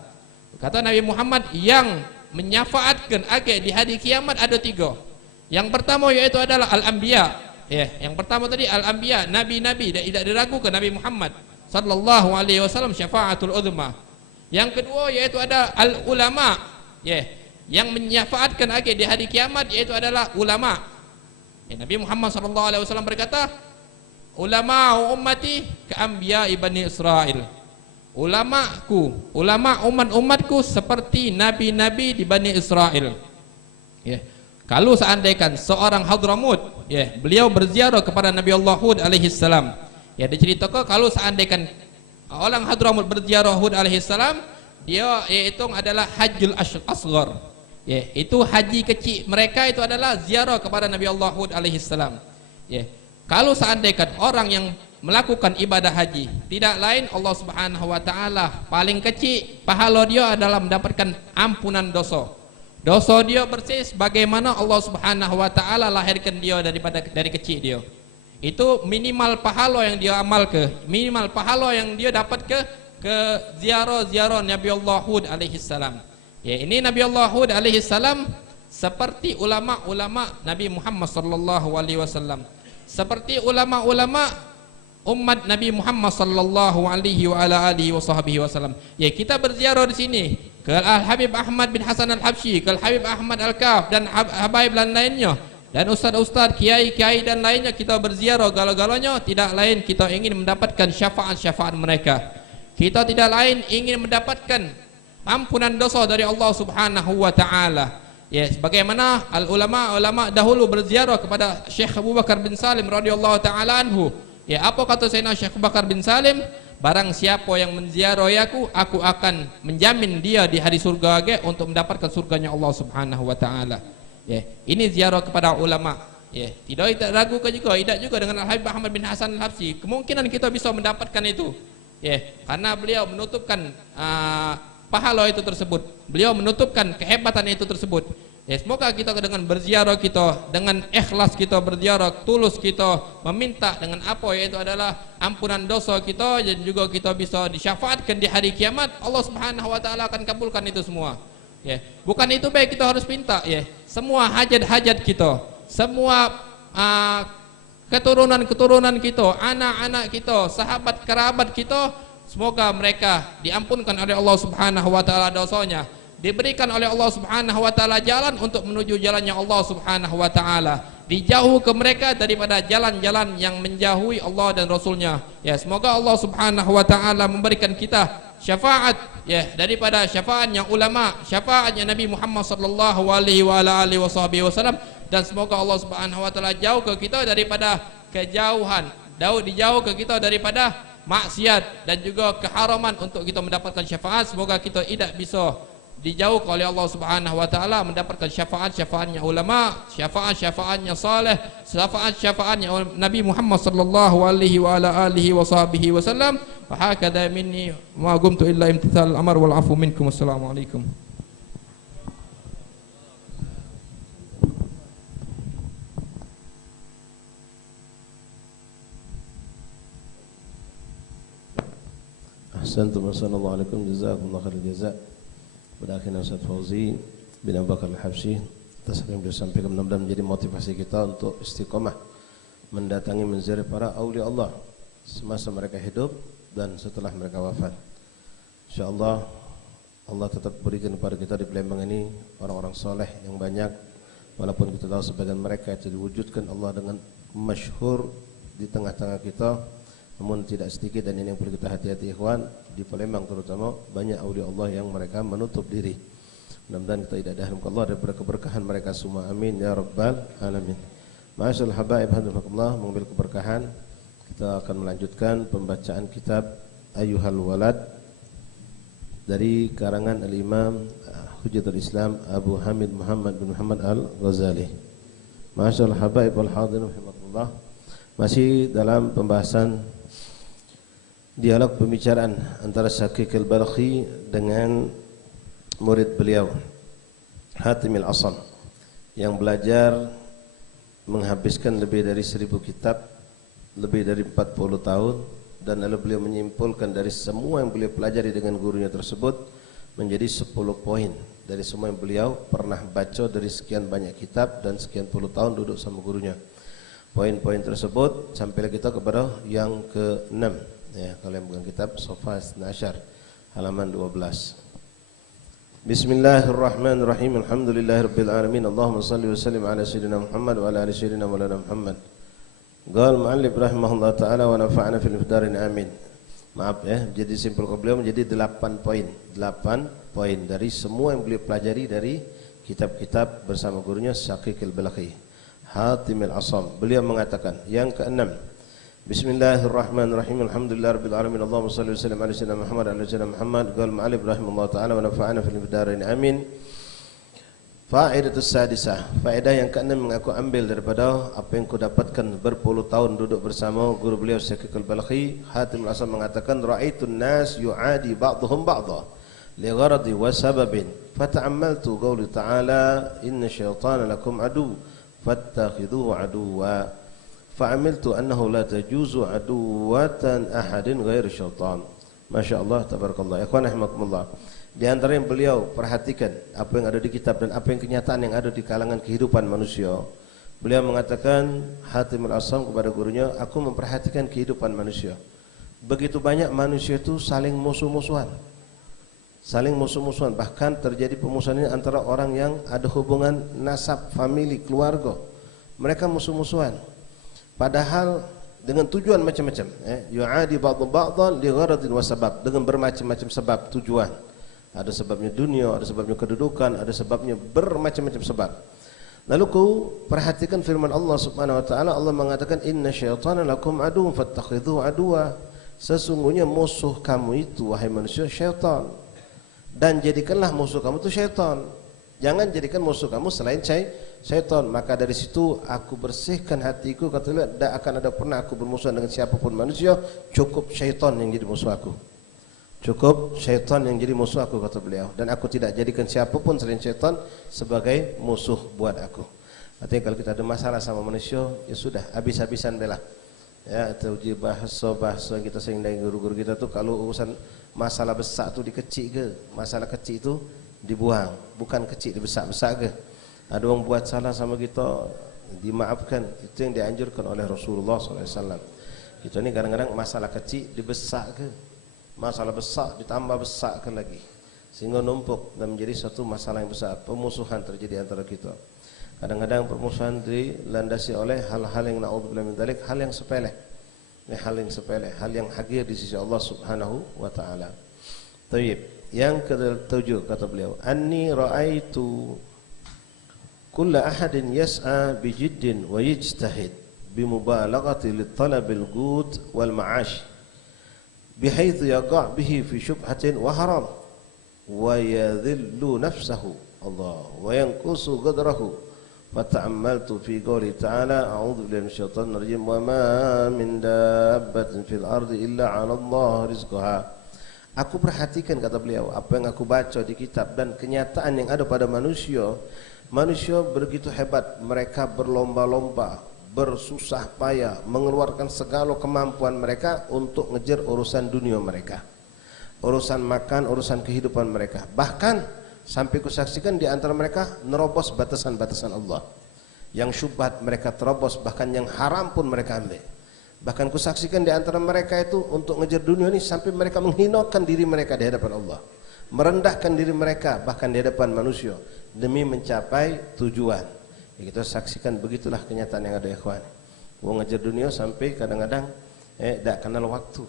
Kata Nabi Muhammad, yang menyafaatkan di hari kiamat ada 3. Yang pertama yaitu adalah al-anbiya. Ya, yang pertama tadi al-anbiya, nabi-nabi, tidak diragukan Nabi Muhammad sallallahu alaihi wasallam syafaatul uzma. Yang kedua yaitu ada al-ulama. Ya, yang menyafaatkan di hari kiamat yaitu adalah ulama. Ya, Nabi Muhammad sallallahu alaihi wasallam berkata, ulama ummati ka-anbiya Bani Israil. Ulama umatku seperti nabi-nabi di Bani Israel. Ya. Kalau seandainya seorang Hadramut, ya, beliau berziarah kepada Nabi Allah Hud alaihi salam. Ya, diceritakan kalau seandainya orang Hadramut berziarah Hud alaihi salam, dia hitung adalah hajjul asghar. Ya, itu haji kecil mereka itu adalah ziarah kepada Nabi Allah Hud alaihi salam. Ya. Kalau seandainya orang yang melakukan ibadah haji tidak lain Allah Subhanahu wa taala paling kecil pahala dia adalah mendapatkan ampunan dosa. Dosa dia bersih bagaimana Allah Subhanahu wa taala lahirkan dia dari kecil dia. Itu minimal pahala yang dia amal minimal pahala yang dia dapat ke ziarah Nabi Allah Hud alaihi salam. Ya, ini Nabi Allah Hud alaihi salam seperti ulama-ulama Nabi Muhammad sallallahu alaihi wasallam. Seperti ulama-ulama umat Nabi Muhammad sallallahu alaihi wa ala alihi wasallam. Ya, kita berziarah di sini ke Al-Habib Ahmad bin Hasan Al-Habsyi, ke Al-Habib Ahmad Al-Kaf dan habaib lainnya, dan ustaz-ustaz, kiai-kiai dan lainnya, kita berziarah gala-galanya tidak lain kita ingin mendapatkan syafaat-syafaat mereka. Kita tidak lain ingin mendapatkan ampunan dosa dari Allah Subhanahu wa taala. Ya, sebagaimana ulama dahulu berziarah kepada Syekh Abu Bakar bin Salim radhiyallahu taala anhu. Ya, apa kata Sayyidina Syekh Abu Bakar bin Salim? Barang siapa yang menziarahi aku akan menjamin dia di hari surga untuk mendapatkan surganya Allah Subhanahu wa taala. Ya, ini ziarah kepada ulama. Ya, tidak ragukan juga, tidak juga dengan Al-Habib Ahmad bin Hasan Al-Habsyi. Kemungkinan kita bisa mendapatkan itu. Ya, karena beliau menutupkan pahala itu tersebut. Beliau menutupkan kehebatan itu tersebut. Ya, semoga kita dengan berziarah kita, dengan ikhlas kita berziarah, tulus kita meminta dengan apa yaitu adalah ampunan dosa kita, dan juga kita bisa disyafaatkan di hari kiamat. Allah Subhanahu wa taala akan kabulkan itu semua. Ya, bukan itu baik kita harus minta, ya. Semua hajat-hajat kita, semua keturunan-keturunan kita, anak-anak kita, sahabat kerabat kita, semoga mereka diampunkan oleh Allah Subhanahu wa taala dosanya, diberikan oleh Allah Subhanahu wa taala jalan untuk menuju jalannya Allah Subhanahu wa taala, dijauh ke mereka daripada jalan-jalan yang menjauhi Allah dan Rasulnya. Ya, semoga Allah Subhanahu wa taala memberikan kita syafaat, ya, daripada syafaatnya ulama, syafaatnya Nabi Muhammad sallallahu alaihi wa ala alihi wasallam, dan semoga Allah Subhanahu wa taala jauh ke kita daripada kejauhan, dijauh ke kita daripada maksiat dan juga keharaman untuk kita mendapatkan syafaat. Semoga kita tidak bisa dijauh oleh Allah Subhanahu wa taala mendapatkan syafaat-syafaatnya ulama, syafaat-syafaatnya saleh, syafaat-syafaatnya Nabi Muhammad sallallahu alaihi wa ala alihi wasallam. Wa hakadha minni ma qumtu illa imtithal al-amr wal afu minkum. Assalamu alaikum. Ahsantum, assalamualaikum, jazakumullah khairul jazak. Pada akhirnya Ustaz Fauzi bin Abu Bakar Al-Habsyi atas apa yang beliau sampaikan, mudah-mudahan menjadi motivasi kita untuk istiqomah mendatangi menziarah para aulia Allah semasa mereka hidup dan setelah mereka wafat. InsyaAllah Allah tetap berikan kepada kita di Palembang ini orang-orang soleh yang banyak, walaupun kita tahu sebagian mereka itu diwujudkan Allah dengan masyhur di tengah-tengah kita, namun tidak sedikit, dan ini yang perlu kita hati-hati ikhwan, di Palembang terutama banyak aulia Allah yang mereka menutup diri. Mudah-mudahan kita tidak dahulu Allah daripada keberkahan mereka semua, amin ya rabbal alamin. Ma'asyarul habaib hadzakumullah, mengambil keberkahan, kita akan melanjutkan pembacaan kitab Ayyuhal Walad dari karangan Al-Imam Hujjatul Islam Abu Hamid Muhammad bin Muhammad Al-Ghazali. Ma'asyarul habaib wal hadirin rahimakumullah. Masih dalam pembahasan dialog pembicaraan antara Syaqiq al-Balkhi dengan murid beliau Hatim al-Asam yang belajar menghabiskan lebih dari 1000 kitab, lebih dari 40 tahun, dan lalu beliau menyimpulkan dari semua yang beliau pelajari dengan gurunya tersebut menjadi 10 poin dari semua yang beliau pernah baca dari sekian banyak kitab dan sekian puluh tahun duduk sama gurunya. Poin-poin tersebut sampai kita kepada yang ke-6 ya, kalau yang bukan kitab Sofa Nashar halaman 12. Bismillahirrahmanirrahim. Alhamdulillahirabbil alamin. Allahumma shalli wa sallim ala sayyidina Muhammad wa ala ali sayyidina Maulana Muhammad. Qala muallif rahimahullah taala wa nafa'ana fil darin amin. Maaf ya, jadi simpul beliau menjadi 8 poin. 8 poin dari semua yang beliau pelajari dari kitab-kitab bersama gurunya Syaqiq al-Balkhi Hatim al-Asam. Beliau mengatakan yang ke-6, Bismillahirrahmanirrahim. Alhamdulillahirabbil alamin. Allahumma shalli wa sallim ala sayyidina Muhammad wa ala sayyidina Muhammad. Qala mu'allif rahimahullah taala wa nafa'ana fil darin amin. Faedatus sadisah. Faedah yang ke-6 yang aku ambil daripada apa yang ku dapatkan berpuluh tahun duduk bersama guru beliau Syaqiq al-Balkhi Hatim al-Asam mengatakan ra'aitun nas yu'adi ba'dhum ba'dha li gharadi wa sababin fata'ammaltu qawli ta'ala inna syaitana lakum adu fattakhidhuhu aduwa fa'amiltu annahu la tajuzu aduwatan ahadin ghairi syaitan. Masyaallah tabarakallah. Ikhwan rahimakumullah. Di antara yang beliau perhatikan apa yang ada di kitab dan apa yang kenyataan yang ada di kalangan kehidupan manusia. Beliau mengatakan Hatim al-Asam kepada gurunya, aku memperhatikan kehidupan manusia. Begitu banyak manusia itu saling musuh-musuhan. Saling musuh-musuhan, bahkan terjadi pemusuhan ini antara orang yang ada hubungan nasab, famili, keluarga. Mereka musuh-musuhan. Padahal dengan tujuan macam-macam, yu'adi ba'dhu ba'dhan li gharadin wa sabab, dengan bermacam-macam sebab, tujuan. Ada sebabnya dunia, ada sebabnya kedudukan, ada sebabnya bermacam-macam sebab. Lalu ku perhatikan firman Allah Subhanahu wa taala, Allah mengatakan inna syaitana lakum aduwwun fattakhidhuhu aduwwa. Sesungguhnya musuh kamu itu wahai manusia syaitan. Dan jadikanlah musuh kamu itu syaitan. Jangan jadikan musuh kamu selain syaitan. Maka dari situ aku bersihkan hatiku, kata beliau, tidak akan ada pernah aku bermusuhan dengan siapapun manusia, cukup syaitan yang jadi musuh aku. Cukup syaitan yang jadi musuh aku, kata beliau, dan aku tidak jadikan siapapun selain syaitan sebagai musuh buat aku. Artinya kalau kita ada masalah sama manusia, ya sudah, habis-habisan belah. Ya, itu bahasa kita sering dari guru-guru kita tuh, kalau urusan masalah besar tu dikecil ke, masalah kecil itu dibuang, bukan kecil dibesar-besar ke. Ada orang buat salah sama kita, dimaafkan. Itu yang dianjurkan oleh Rasulullah SAW. Kita ni kadang-kadang masalah kecil dibesar ke, masalah besar ditambah besar ke lagi, sehingga numpuk dan menjadi satu masalah yang besar. Pemusuhan terjadi antara kita. Kadang-kadang permusuhan dilandasi oleh hal-hal yang na'udzubillah min dzalik, hal yang sepele. Hal yang sepele, hal yang hakir di sisi Allah Subhanahu wa taala. Tayyib. Yang ke-7 kata beliau, anni ra'aitu kulla ahadin yas'a bi jiddin wa yajtahid bi mubalaghati li talabil gud wal ma'ash bihaythu yaqa' bihi fi syubhatin wa haram wa yadhillu nafsahu Allah wa yanqusu qadrahu. Fata'ammaltu fi qouli ta'ala a'udzu billahi minasyaitonir rajim wa ma min dabbatin fil ardi illa 'ala Allah rizquha. Aku perhatikan, kata beliau, apa yang aku baca di kitab dan kenyataan yang ada pada manusia. Manusia begitu hebat, mereka berlomba-lomba, bersusah payah, mengeluarkan segala kemampuan mereka untuk ngejar urusan dunia mereka, urusan makan, urusan kehidupan mereka. Bahkan sampai kusaksikan di antara mereka nerobos batasan-batasan Allah. Yang syubhat mereka terobos, bahkan yang haram pun mereka ambil. Bahkan kusaksikan di antara mereka itu untuk ngejar dunia ini sampai mereka menghinakan diri mereka di hadapan Allah, merendahkan diri mereka bahkan di hadapan manusia demi mencapai tujuan. Ya, kita saksikan begitulah kenyataan yang ada, ikhwan. Mau ngejar dunia sampai kadang-kadang tak kenal waktu.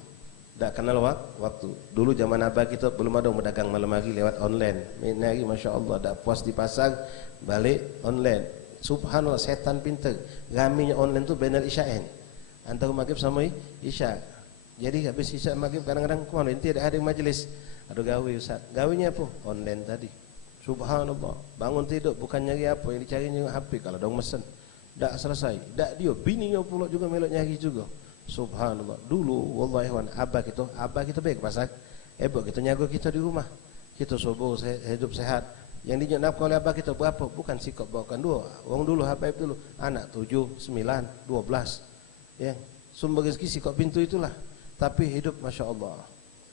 Tak kenal waktu. Dulu zaman abah kita belum ada berdagang malam hari lewat online. Ini hari Masya Allah, tak puas di pasar, balik online. Subhanallah, setan pintar. Raminya online tu benar isya'in, antara maghrib sama isya'. Jadi habis isya' maghrib kadang-kadang kemana? Nanti ada majlis, ada gawe Ustaz. Gawenya apa? Online tadi. Subhanallah, bangun tidur bukan nyari apa yang dicarinya HP. Kalau dong mesen dak selesai. Dak dia bininya pula juga melok nyari juga. Subhanallah. Dulu wallahi wan abah kita baik pasal ebok kita nyago kita di rumah. Kita subuh hidup sehat. Yang dinyok nafkah oleh abah kita berapa? Bukan sikap bawakan dua. Wong dulu habaib dulu anak 7, 9, 12. Ya. Sumber rezeki sikap pintu itulah. Tapi hidup masya-Allah.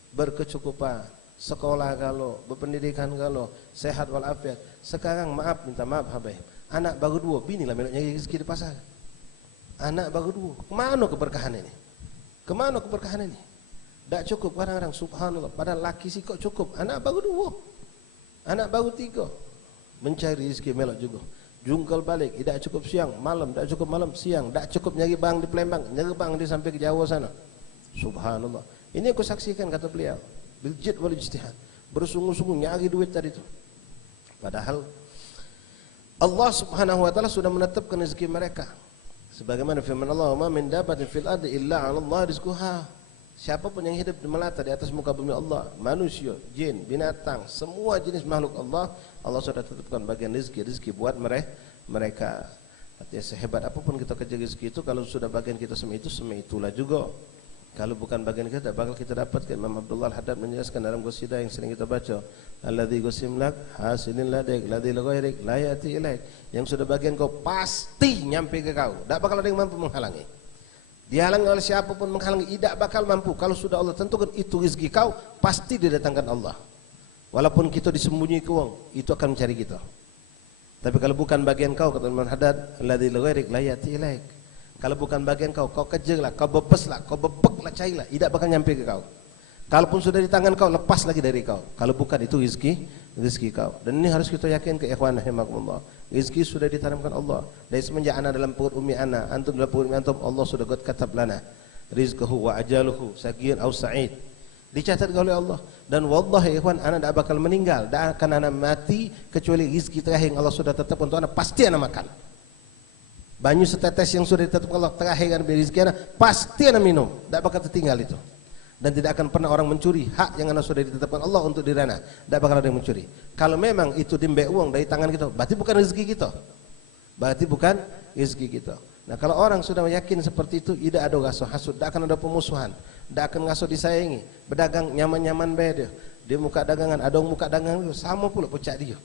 Berkecukupan, sekolah kalau, berpendidikan kalau, sehat walafiat. Sekarang minta maaf habaib. Anak baru 2, bini lah melok nyari rezeki di pasar. Anak baru 2. Kemana keberkahan ini? Kemana keberkahan ini? Tak cukup kadang-kadang subhanallah. Padahal laki sih kok cukup. Anak baru 2. Anak baru 3. Mencari rezeki melok juga. Jungkal balik, tidak cukup siang, malam, tak cukup malam, siang, tak cukup nyari bang di Palembang, nyari bang di sampai ke Jawa sana. Subhanallah. Ini aku saksikan kata beliau. Biljid wal ijtihad. Bersungguh-sungguh nyari duit tadi itu. Padahal Allah Subhanahu wa taala sudah menetapkan rezeki mereka. Sebagaimana firman Allah, "Ma min dabatin fil ardi illa 'ala Allah rizquha." Siapapun yang hidup di melata di atas muka bumi Allah, manusia, jin, binatang, semua jenis makhluk Allah, Allah sudah tetapkan bagian rezeki buat mereka. Artinya sehebat apapun kita kerja rezeki itu, kalau sudah bagian kita itulah juga. Kalau bukan bagian kita, bakal kita dapatkan. Imam Abdullah Al-Haddad menjelaskan dalam qasidah yang sering kita baca, "Alladzi qasim lak hasilin ladaik, ladzi li ghairik la yati ilaik." Yang sudah bagian kau pasti nyampe ke kau. Tak bakal ada yang mampu menghalangi. Dihalangi oleh siapapun menghalangi, tidak bakal mampu. Kalau sudah Allah tentukan itu rezeki kau, pasti didatangkan Allah. Walaupun kita disembunyi ke uang, itu akan mencari kita. Tapi kalau bukan bagian kau, kata Imam Haddad, "Alladzi li ghairik la yati ilaik." Kalau bukan bagian kau kejarlah, kau bepeslah, kau bebeklah, cailah, tidak bakal nyampe ke kau. Kalaupun sudah di tangan kau, lepas lagi dari kau. Kalau bukan itu rezeki kau. Dan ini harus kita yakin ke ikhwan rahimakumullah. Rezeki sudah ditanamkan Allah. Dari semenjak ana dalam perut umi ana, antum dalam perut umi antum, Allah sudah katab lana rizquhu wa ajaluhu sagiyyun aw sa'id. Dicatat oleh Allah. Dan wallahi ikhwan, ana tidak bakal meninggal, tidak akan ana mati kecuali rezeki terakhir yang Allah sudah tetapkan untuk ana pasti ana makan. Banyu setetes yang sudah ditetapkan Allah terakhir kan rezeki ana pasti ana minum, tidak bakal tertinggal itu. Dan tidak akan pernah orang mencuri hak yang ana sudah ditetapkan Allah untuk dirana, tidak bakal ada yang mencuri. Kalau memang itu dimbe uang dari tangan kita, berarti bukan rezeki kita. Berarti bukan rezeki kita. Nah, kalau orang sudah yakin seperti itu, tidak ada rasa hasud, tidak akan ada pemusuhan, tidak akan rasa disayangi. Berdagang nyaman-nyaman bae dia. Dia muka dagangan, ada muka dagangan itu sama pula pecah dia.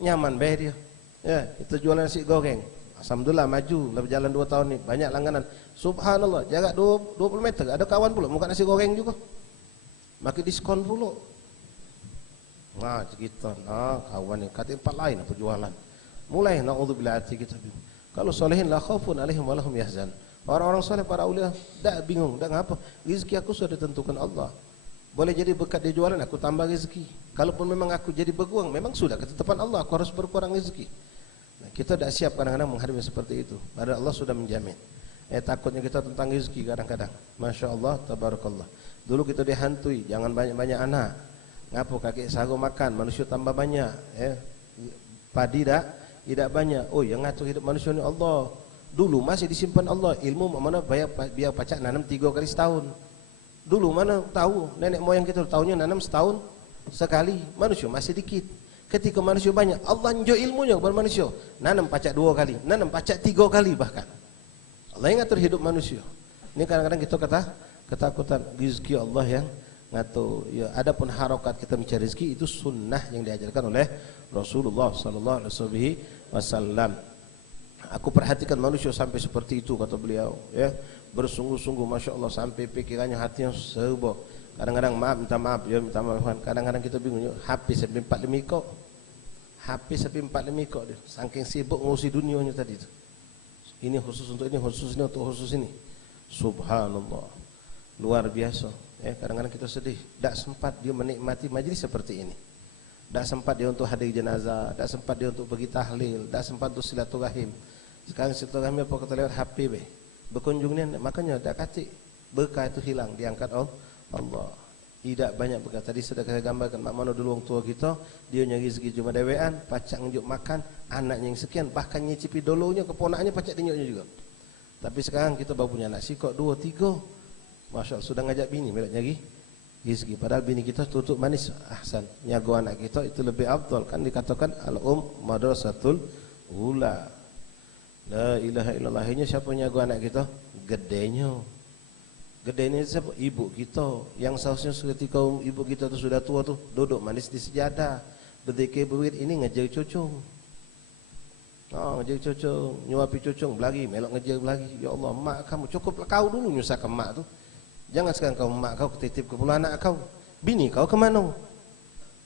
Nyaman bae dia. Ya, itu jualan nasi goreng. Alhamdulillah maju, dah berjalan 2 tahun ni, banyak langganan. Subhanallah, jarak 20 meter, ada kawan pula muka nasi goreng juga. Makin diskon pula. Nah, kita, kawan ni kata tempat lain apa jualan. Mulai naudzubillah hati kita. Kalau solehin la khaufun alaihim wa lahum yahzan. Orang-orang soleh para aulia dak bingung, dak ngapa. Rezeki aku sudah ditentukan Allah. Boleh jadi berkat dia jualan aku tambah rezeki. Kalaupun memang aku jadi berkurang, memang sudah ketetapan Allah, aku harus berkurang rezeki. Nah, kita tidak siap kadang-kadang menghadapi seperti itu. Padahal Allah sudah menjamin. Takutnya kita tentang rezeki kadang-kadang. Masya Allah, tabarakallah. Dulu kita dihantui, jangan banyak-banyak anak. Ngapa kakek sagu makan, manusia tambah banyak. Padi tidak banyak. Oh, yang ngatur hidup manusia ini Allah. Dulu masih disimpan Allah. Ilmu mana biar pacak nanam 3 kali setahun. Dulu mana tahu, nenek moyang kita tahunya nanam setahun sekali. Manusia masih dikit. Ketika manusia banyak, Allah njo ilmunya kepada manusia. Nanam pacak 2 kali, nanam pacak 3 kali bahkan. Allah yang ngatur hidup manusia. Ini kadang-kadang kita ketakutan rezeki Allah yang ngatur. Ya, adapun harokat kita mencari rezeki itu sunnah yang diajarkan oleh Rasulullah sallallahu alaihi wasallam. Aku perhatikan manusia sampai seperti itu kata beliau, ya. Bersungguh-sungguh masya Allah sampai pikirannya hatinya serba. Kadang-kadang minta maaf. Kadang-kadang kita bingung. HP sampai 45 kok. HP sampai 45 kok dia. Saking sibuk ngurusi dunianya tadi itu. Ini khusus untuk ini, khusus ini untuk khusus ini. Subhanallah. Luar biasa. Kadang-kadang kita sedih. Tak sempat dia menikmati majlis seperti ini. Tak sempat dia untuk hadir jenazah. Tak sempat dia untuk pergi tahlil. Tak sempat untuk silaturahim. Sekarang silaturahim apa kata lewat HP be. Berkunjung ni makanya tak kacik. Berkah itu hilang diangkat Allah. Tidak banyak berkah. Tadi sudah saya gambarkan mak mana dulu orang tua kita, dia nyari rezeki cuma dewean, pacak njuk makan, anaknya yang sekian, bahkan nyicipi dolonya, keponaknya pacak dinyuknya juga. Tapi sekarang kita baru punya anak sikok 2, 3. Masya Allah sudah ngajak bini melak nyari rezeki. Padahal bini kita tutup manis ahsan. Nyago anak kita itu lebih afdal kan dikatakan al madrasatul ula. La ilaha illallah. Akhirnya siapa nyago anak kita? Gedenya. Gedenya siapa? Ibu kita. Yang seharusnya ketika ibu kita tu sudah tua tu duduk manis di sejadah, berzikir berit, ini ngejar cucung. Ngejar cucung, nyuapi cucung, belagi, melok ngejar belagi. Ya Allah, mak kamu cukuplah kau dulu nyusahkan mak tu. Jangan sekarang kau mak kau ketitip ke pula anak kau. Bini kau ke mana?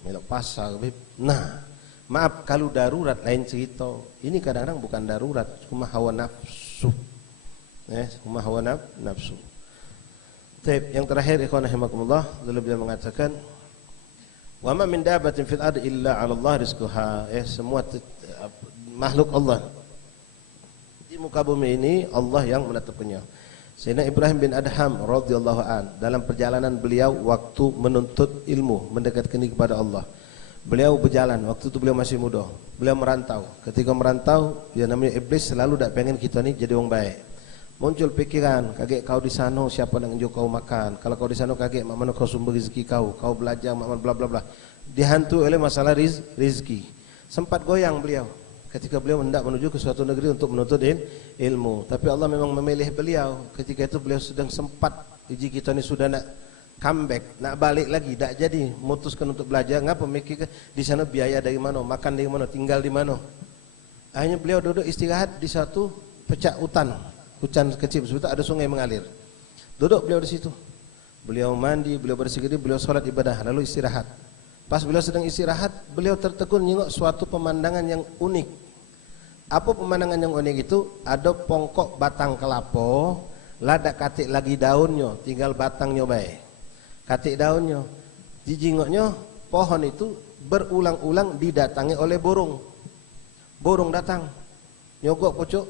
Melok pasar, beb. Nah, maaf kalau darurat lain cerita. Ini kadang-kadang bukan darurat, cuma hawa nafsu. Cuma hawa nafsu. Baik, yang terakhir ikhwan rahimakumullah, lalu beliau mengatakan, "Wa ma min dabbatin fil ardi illa 'ala Allah rizquha." Semua makhluk Allah di muka bumi ini Allah yang menetapkannya. Sayyidina Ibrahim bin Adham radhiyallahu an dalam perjalanan beliau waktu menuntut ilmu, mendekatkan diri kepada Allah. Beliau berjalan, waktu itu beliau masih muda. Beliau merantau. Ketika merantau, ya namanya iblis selalu tak pengen kita ni jadi orang baik. Muncul pikiran, kaget kau di sana siapa nak unjuk kau makan. Kalau kau di sana kaget mak mana kau sumber rezeki kau. Kau belajar mak mana bla bla bla. Dihantui oleh masalah rezeki. Sempat goyang beliau ketika beliau hendak menuju ke suatu negeri untuk menuntut ilmu. Tapi Allah memang memilih beliau. Ketika itu beliau sedang sempat, uji kita ni sudah nak comeback, nak balik lagi, tak jadi, memutuskan untuk belajar. Ngapa mikir di sana biaya dari mana, makan dari mana, tinggal di mana. Akhirnya beliau duduk istirahat di satu pecah hutan kecil, sebentar ada sungai mengalir. Duduk beliau di situ. Beliau mandi, beliau bersih diri, beliau solat ibadah, lalu istirahat. Pas beliau sedang istirahat, beliau tertegun tengok suatu pemandangan yang unik. Apa pemandangan yang unik itu? Ada pongkok batang kelapa, lada katik lagi daunnya, tinggal batangnya baik. Katik daunnya, jijingoknya, pohon itu berulang-ulang didatangi oleh burung. Burung datang, nyogok pocok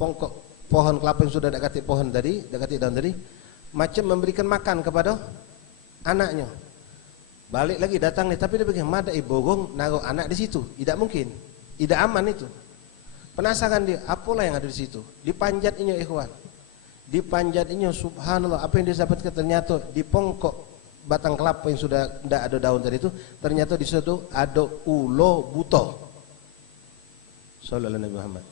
pongkok pohon kelapa yang sudah ada katik pohon tadi, ada katik daun tadi, macam memberikan makan kepada anaknya. Balik lagi datang nih, tapi dia bilang, "Mada burung naruh anak di situ?" Tidak mungkin. Tidak aman itu. Penasaran dia, apalah yang ada di situ? Dipanjatinya ikhwan. Dipanjatinya subhanallah, apa yang dia dapatkan ternyata di pongkok batang kelapa yang sudah tidak ada daun tadi itu, ternyata di situ ada ulo buto. Sallallahu alaihi Muhammad.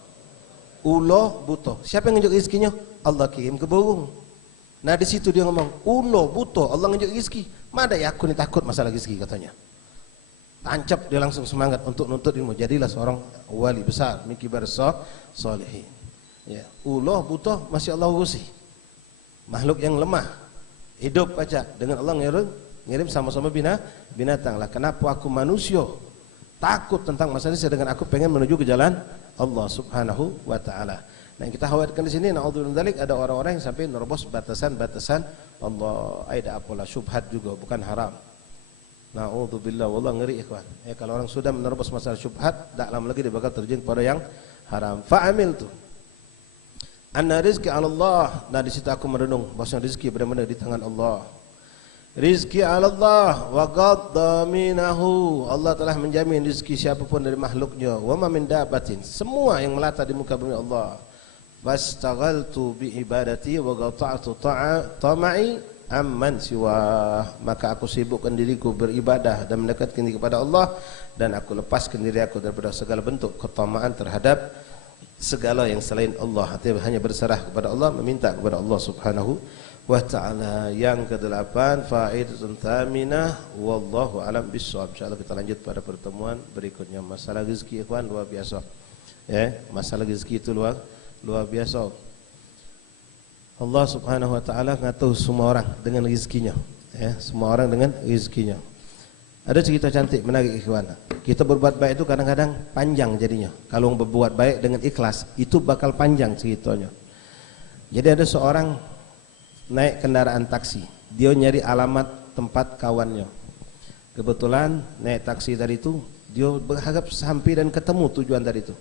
Ulo buto. Siapa yang nunjuk rezekinya? Allah kirim ke burung. Nah di situ dia ngomong, ulo buto, Allah nunjuk rezeki. Mada ya aku ni takut masalah rezeki katanya. Tancap dia langsung semangat untuk nuntut ilmu. Jadilah seorang wali besar, min kibar sholihin. Ya, uloh butuh masih Allah urusi. Makhluk yang lemah, hidup aja dengan Allah ngirim sama-sama binatang lah. Kenapa aku manusia takut tentang masalah ini, sedangkan aku pengen menuju ke jalan Allah Subhanahu wa taala. Nah, yang kita khawatirkan di sini, naudzubillah min dzalik, ada orang-orang yang sampai nerobos batasan-batasan Allah. Ada apalah syubhat juga, bukan haram. Na'udzubillah, wallah ngeri ikhwan. Kalau orang sudah menerobos masalah syubhat, tak lama lagi dia bakal terjun pada yang haram. Fa'amil tu. Anna rizki 'ala Allah. Nah di situ aku merenung bahwa rezeki benar-benar di tangan Allah. Rizki 'ala Allah wa qadda minahu. Allah telah menjamin rezeki siapapun dari makhluknya. Wa ma min dabbatin. Semua yang melata di muka bumi Allah. Fastaghaltu bi ibadati wa qata'tu tama'i amman siwa, maka aku sibukkan diriku beribadah dan mendekatkan diri kepada Allah, dan aku lepaskan diri aku daripada segala bentuk ketamaan terhadap segala yang selain Allah. Artinya hanya berserah kepada Allah, meminta kepada Allah Subhanahu wa taala. Yang ke-8, faidatun thaminah, wallahu alam bissawab. Insyaallah kita lanjut pada pertemuan berikutnya. Masalah rezeki ikhwan luar biasa. Masalah rezeki itu luar biasa. Allah Subhanahu wa taala ngatur semua orang dengan rezekinya, semua orang dengan rezekinya. Ada cerita cantik menarik ikhwan. Kita berbuat baik itu kadang-kadang panjang jadinya. Kalau berbuat baik dengan ikhlas, itu bakal panjang ceritanya. Jadi ada seorang naik kendaraan taksi. Dia nyari alamat tempat kawannya. Kebetulan naik taksi tadi itu, dia berharap sampai dan ketemu tujuan tadi itu.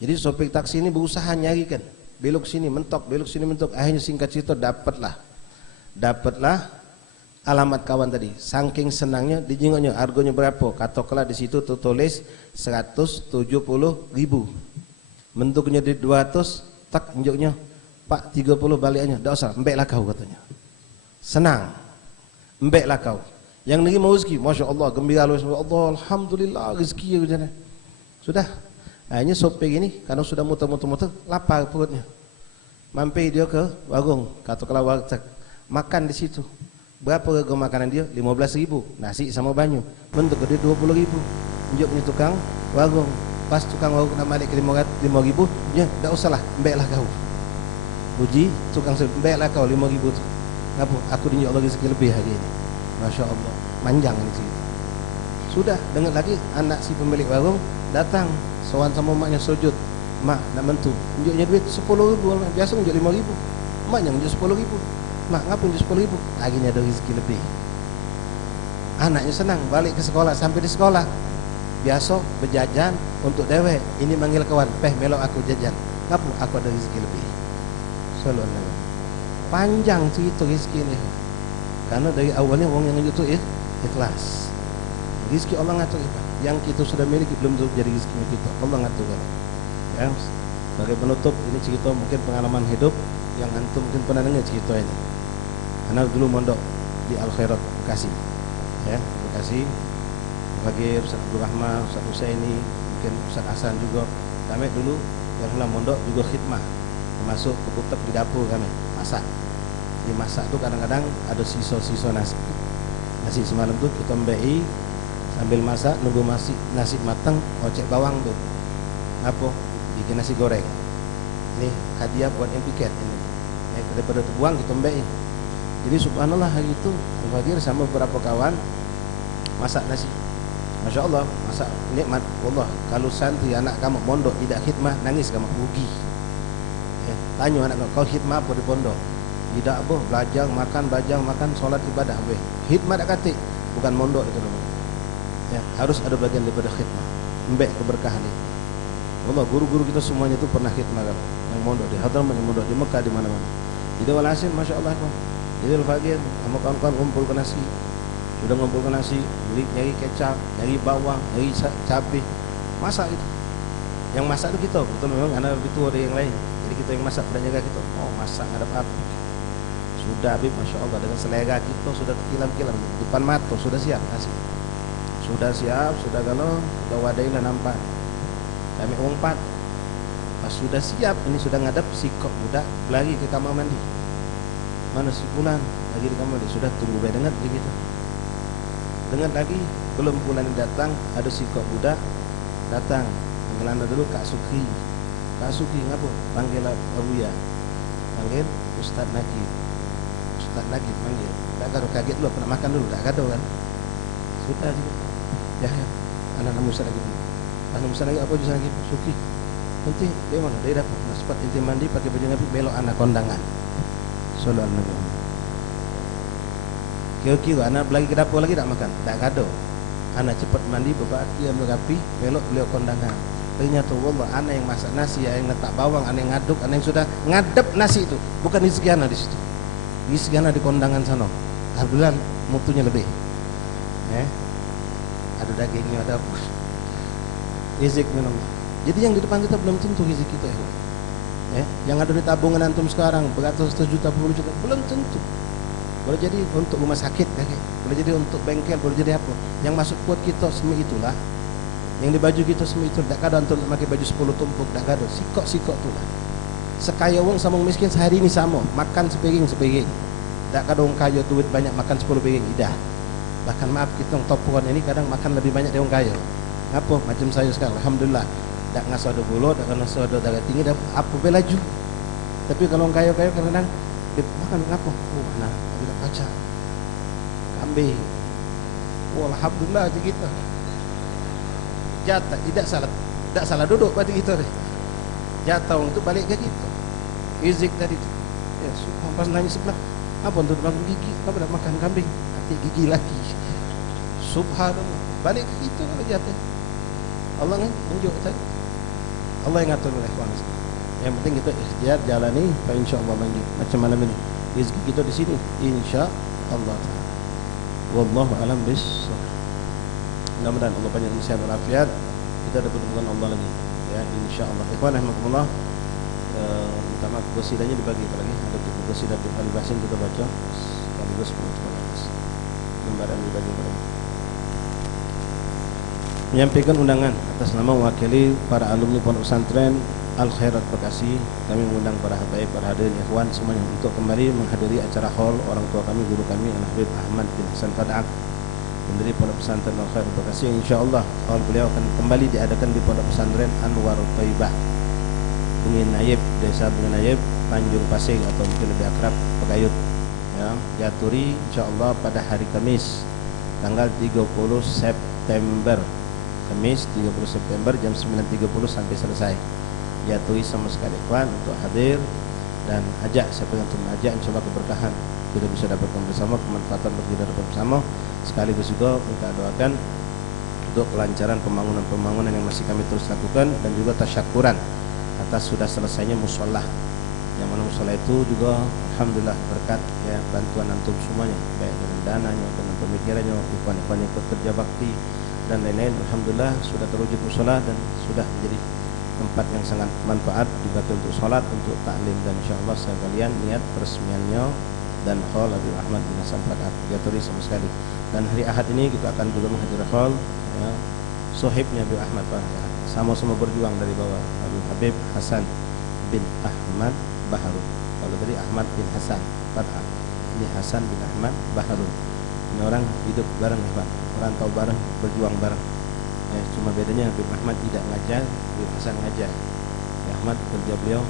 Jadi sopir taksi ini berusaha nyarikan, belok sini mentok, belok sini mentok. Akhirnya singkat cerita dapatlah alamat kawan tadi. Saking senangnya dijenguknya, harganya berapa? Katakanlah di situ tertulis 170.000. Bentuknya di 200, tak injuknya, Pak 30 baliknya. Dak usah, embeklah kau katanya. Senang. Embeklah kau. Yang negeri mau rezeki, Masya Allah, gembira Allah, alhamdulillah rezeki. Sudah. Akhirnya sopir ini karena sudah muter-muter lapar perutnya. Mampir dia ke warung, katakanlah warteg. Makan di situ. Berapa harga makanan dia? 15.000. Nasi sama banyu. Bentuk dia 20.000. Tunjuk punya tukang warung. Pas tukang warung nak balik ke 5.000, dia tak usahlah, embeklah kau. Puji tukang embeklah kau 5.000 tu. Ngapa? Aku tunjuk Allah rezeki lebih hari ini. Masya Allah. Manjang ini cerita. Sudah, dengar lagi anak si pemilik warung datang, sowan sama maknya sujud. Mak nak bantu, tunjuknya duit 10.000, biasa tunjuk 5.000. Maknya tunjuk 10.000. Mak ngapa tunjuk 10.000? Akhirnya ada rezeki lebih. Anaknya senang, balik ke sekolah, sampai di sekolah biasa berjajan untuk dewek. Ini manggil kawan, melok aku jajan. Ngapa? Aku ada rezeki lebih. Sallallahu. Panjang cerita rezeki ini. Karena dari awalnya orang yang itu ikhlas. Rezeki Allah ngatur kita. Yang kita sudah miliki belum tentu jadi rezeki kita. Allah ngatur. Ya. Sebagai penutup, ini cerita mungkin pengalaman hidup yang antum mungkin pernah dengar cerita ini. Anak dulu mondok di Al Khairat Bekasi. Ya, Bekasi. Bagi Ustaz Abdul Rahman, Ustaz Husaini, mungkin Ustaz Hasan juga. Kami dulu yang mondok juga khidmah, termasuk tetap di dapur kami masak. Di masak tu kadang-kadang ada sisa-sisa nasi. Nasi semalam tu kita ambil sambil masak, nunggu nasi matang, ocek bawang tu. Apa? Bikin nasi goreng. Ini hadiah buat yang piket ini. Daripada terbuang kita ambil. Jadi subhanallah hari itu Al-Fadhir sama beberapa kawan masak nasi. Masya Allah, masak nikmat. Wallah, kalau santri anak kamu mondok tidak khidmah, nangis kamu rugi. Tanya anak kau khidmah apa di pondok? Tidak apa, belajar makan, solat ibadah. Khidmah tak kata, bukan mondok itu namanya. Ya, harus ada bagian daripada khidmah. Mbek keberkahan itu. Wallah, guru-guru kita semuanya itu pernah khidmah kan? Yang mondok di Hadramaut, yang mondok di Mekah, di mana-mana. Jadi walhasil, masya Allah. Jadi Al-Fadhir sama kawan-kawan kumpulkan nasi. Sudah ngumpulkan nasi, nyari kecap, nyari bawang, nyari cabai, masak itu. Yang masak itu kita, betul memang anak itu ada yang lain. Jadi kita yang masak, pada jaga kita. Oh masak ngadap api. Sudah Habib, masya Allah dengan selera kita sudah kilam-kilam depan mata, sudah siap nasi. Sudah siap, sudah kalau sudah wadai dah nampak. Kami umpat. Pas sudah siap, ini sudah ngadap si kok budak lari ke kamar mandi. Mana si Fulan lagi di kamar mandi, sudah tunggu baik dengar di kita. Dengar lagi, belum bulan datang, ada si kok budak datang. Panggil anda dulu Kak Sukri. Kak Sukri ngapa? Panggil Abuya. Panggil Ustaz Nakib. Ustaz Nakib panggil. Tak kado kaget dulu, nak makan dulu, tak kado kan? Sudah juga. Ya, anak nama Ustaz Nakib. Anak Ustaz Nakib apa Ustaz Nakib? Sukri. Nanti dia mana? Dia dapat. Nah, sempat inti mandi pakai baju Nabi, belok anak kondangan. Sallallahu alaihi wasallam. Kira-kira anak lagi ke dapur lagi tak makan, tak kado. Anak cepat mandi, berbaki, ambil rapi, belok beliau kondangan. Ternyata wallah anak yang masak nasi, yang letak bawang, anak yang ngaduk, anak yang sudah ngadep nasi itu, bukan di sekian di situ. Di sekian di kondangan sana. Alhamdulillah mutunya lebih. Ada dagingnya, ada apa? Rizq minum. Jadi yang di depan kita belum tentu rizq kita ya. Yang ada di tabungan antum sekarang beratus juta, puluh juta, belum tentu. Boleh jadi untuk rumah sakit, boleh jadi untuk bengkel, boleh jadi apa. Yang masuk kuat kita semua itulah. Yang di baju kita semua itu. Tak ada antum pakai baju 10 tumpuk, tak ada. Sikok-sikok itulah. Sekaya wong sama miskin sehari ini sama, makan sepiring. Tak ada orang kaya duit banyak makan 10 piring, tidak. Bahkan maaf kita orang topuan ini kadang makan lebih banyak dari orang kaya. Apa? Macam saya sekarang, alhamdulillah. Tak ngasuh ada gula, tak ngasuh ada darah tinggi, dah apa belaju. Tapi kalau orang kaya-kaya kadang-kadang makan apa? Oh, nah, bila kaca, kambing. Oh, alhamdulillah hati kita. Jatah, tidak salah duduk berarti kita. Jatah orang itu balik ke kita. Rizq tadi itu. Ya, pas nanya sebelah, apa untuk makan gigi? Apa nak makan kambing? Hati gigi lagi. Subhanallah. Balik ke kita kalau jatah. Allah kan tunjuk tadi. Allah yang ngatur oleh kawan. Yang penting kita ikhtiar jalani, insyaallah lanjut. Macam malam ini. Rezeki kita di sini, insyaallah. Wallahu alam bis. Mudah-mudahan Allah panjangkan sehat dan afiat. Kita dapat hubungan Allah lagi. Ya, insyaallah. Ikhwan rahimakumullah. Minta maaf qasidahnya dibagi lagi. Ada buku qasidah Al Basin kita baca. Sekaligus penutupan lembaran dibagi lagi. menyampaikan undangan atas nama mewakili para alumni Pondok Pesantren Al Khairat Bekasi. Kami mengundang para habaib, para hadirin ikhwan semuanya untuk kembali menghadiri acara haul orang tua kami, guru kami Al Habib Ahmad bin Hasan Fad'at, pendiri Pondok Pesantren Al Khairat Bekasi. Insyaallah haul beliau akan kembali diadakan di Pondok Pesantren Anwar Thaibah, Bungin Nayib, Desa Bungin Nayib, Tanjung Pasing atau mungkin lebih akrab Pekayut, ya, Jaturi, insyaallah pada hari Kamis tanggal 30 September. Kamis 30 September jam 9.30 sampai selesai. Jatui sama sekali ikhwan untuk hadir dan ajak siapa yang ajak, insyaallah keberkahan kita bisa dapatkan bersama, kemanfaatan kita dapat bersama, sekaligus juga minta doakan untuk kelancaran pembangunan yang masih kami terus lakukan, dan juga tasyakuran atas sudah selesainya musola, yang mana musola itu juga alhamdulillah berkat ya bantuan antum semuanya, baik dengan dananya, dengan pemikirannya, ikhwan-ikhwan yang bekerja bakti dan lain-lain. Alhamdulillah sudah terwujud musola dan sudah menjadi tempat yang sangat manfaat, dipakai untuk sholat, untuk taklim, dan insyaallah sekalian niat peresmiannya dan haul Habib Ahmad bin Hasan Fad'at Jaturi sama sekali. Dan hari Ahad ini kita akan juga menghadiri haul ya, sohibnya Habib Ahmad Fad'at, sama-sama berjuang dari bawah, Habib Hasan bin Ahmad Baharun. Kalau tadi Ahmad bin Hasan Fad'at, ini Hasan bin Ahmad Baharun. Ini orang hidup bareng ikhwan, orang tahu bareng, berjuang bareng. Cuma bedanya Habib Ahmad tidak ngajar, Habib Hasan ngajar. Ahmad kerja beliau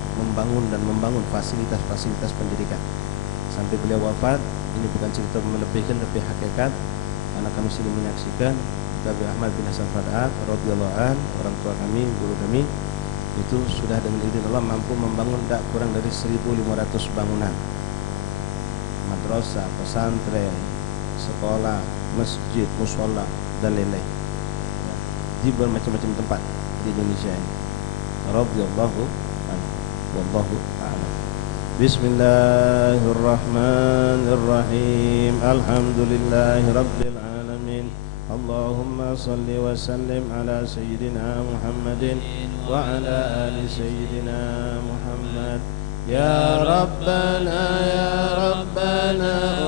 membangun fasilitas pendidikan sampai beliau wafat. Ini bukan cerita melebihkan tapi hakikat, karena kami sini menyaksikan Habib Ahmad bin Hasan Fad'at radhiyallahu an, orang tua kami, guru kami, itu sudah dengan izin Allah mampu membangun tak kurang dari 1.500 bangunan, madrasah, pesantren, sekolah, masjid, mushola dan lain-lain di bermacam-macam tempat di Indonesia ini. Radhiyallahu anhu, wallahu a'lam. Bismillahirrahmanirrahim. Alhamdulillahi rabbil alamin. Allahumma salli wa sallim ala sayyidina Muhammadin wa ala ali sayyidina Muhammad. Ya Rabbana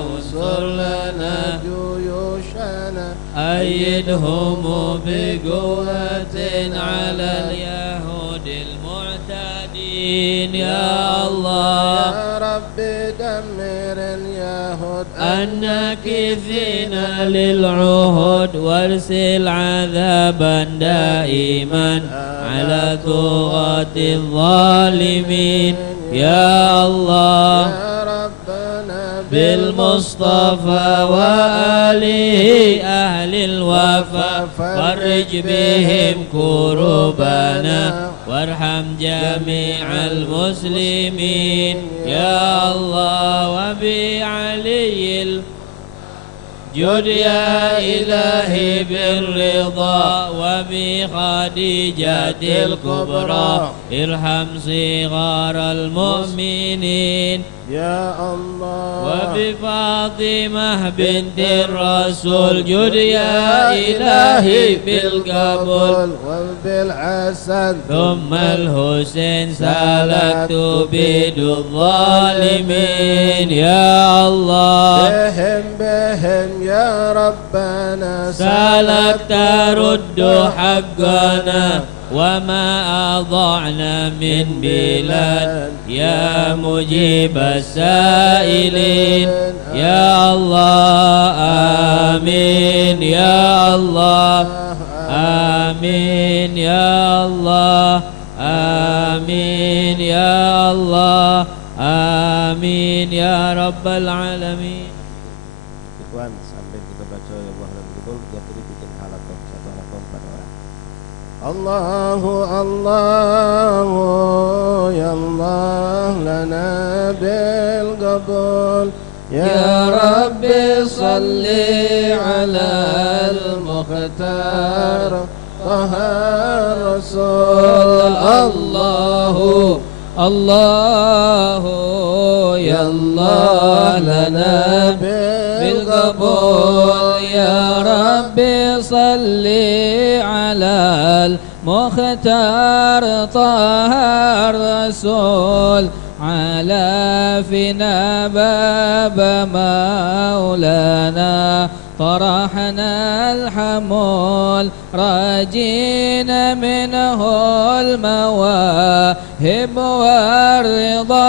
unsur lana juyushana أيدهم بقوة على اليهود المعتدين يا الله يا رب دمر اليهود الناكثين للعهد وارسل عذابا دائما على طغاة الظالمين يا الله بالمصطفى وآله أهل الوفا فرج بهم كربنا وارحم جميع المسلمين يا الله وبعلي جد يا إلهي بالرضا وبخديجة الكبرى ارحم صغار المؤمنين يا الله وبفاطمة بنت الرسول جد يا إلهي بالقبول وبالحسن ثم الحسين سلكت بيد الظالمين يا الله بهم يا ربنا سلكت رد حقنا وما أضعنا من بلاد يا مجيب السائلين يا الله آمين يا الله آمين يا الله آمين يا الله آمين يا رب العالمين. Ikhwan, sambil kita baca ya Allah dan Rasul, jadi bikin halaqah, satu halaqah 4 orang. Allahu Allahu ya Allah lana bil qabul يا ربي صل على المختار طه الرسول الله الله يا الله لنا بالقبول يا ربي صل على المختار طه الرسول على فينا باب مولانا طرحنا الحمول راجين منه المواهب والرضا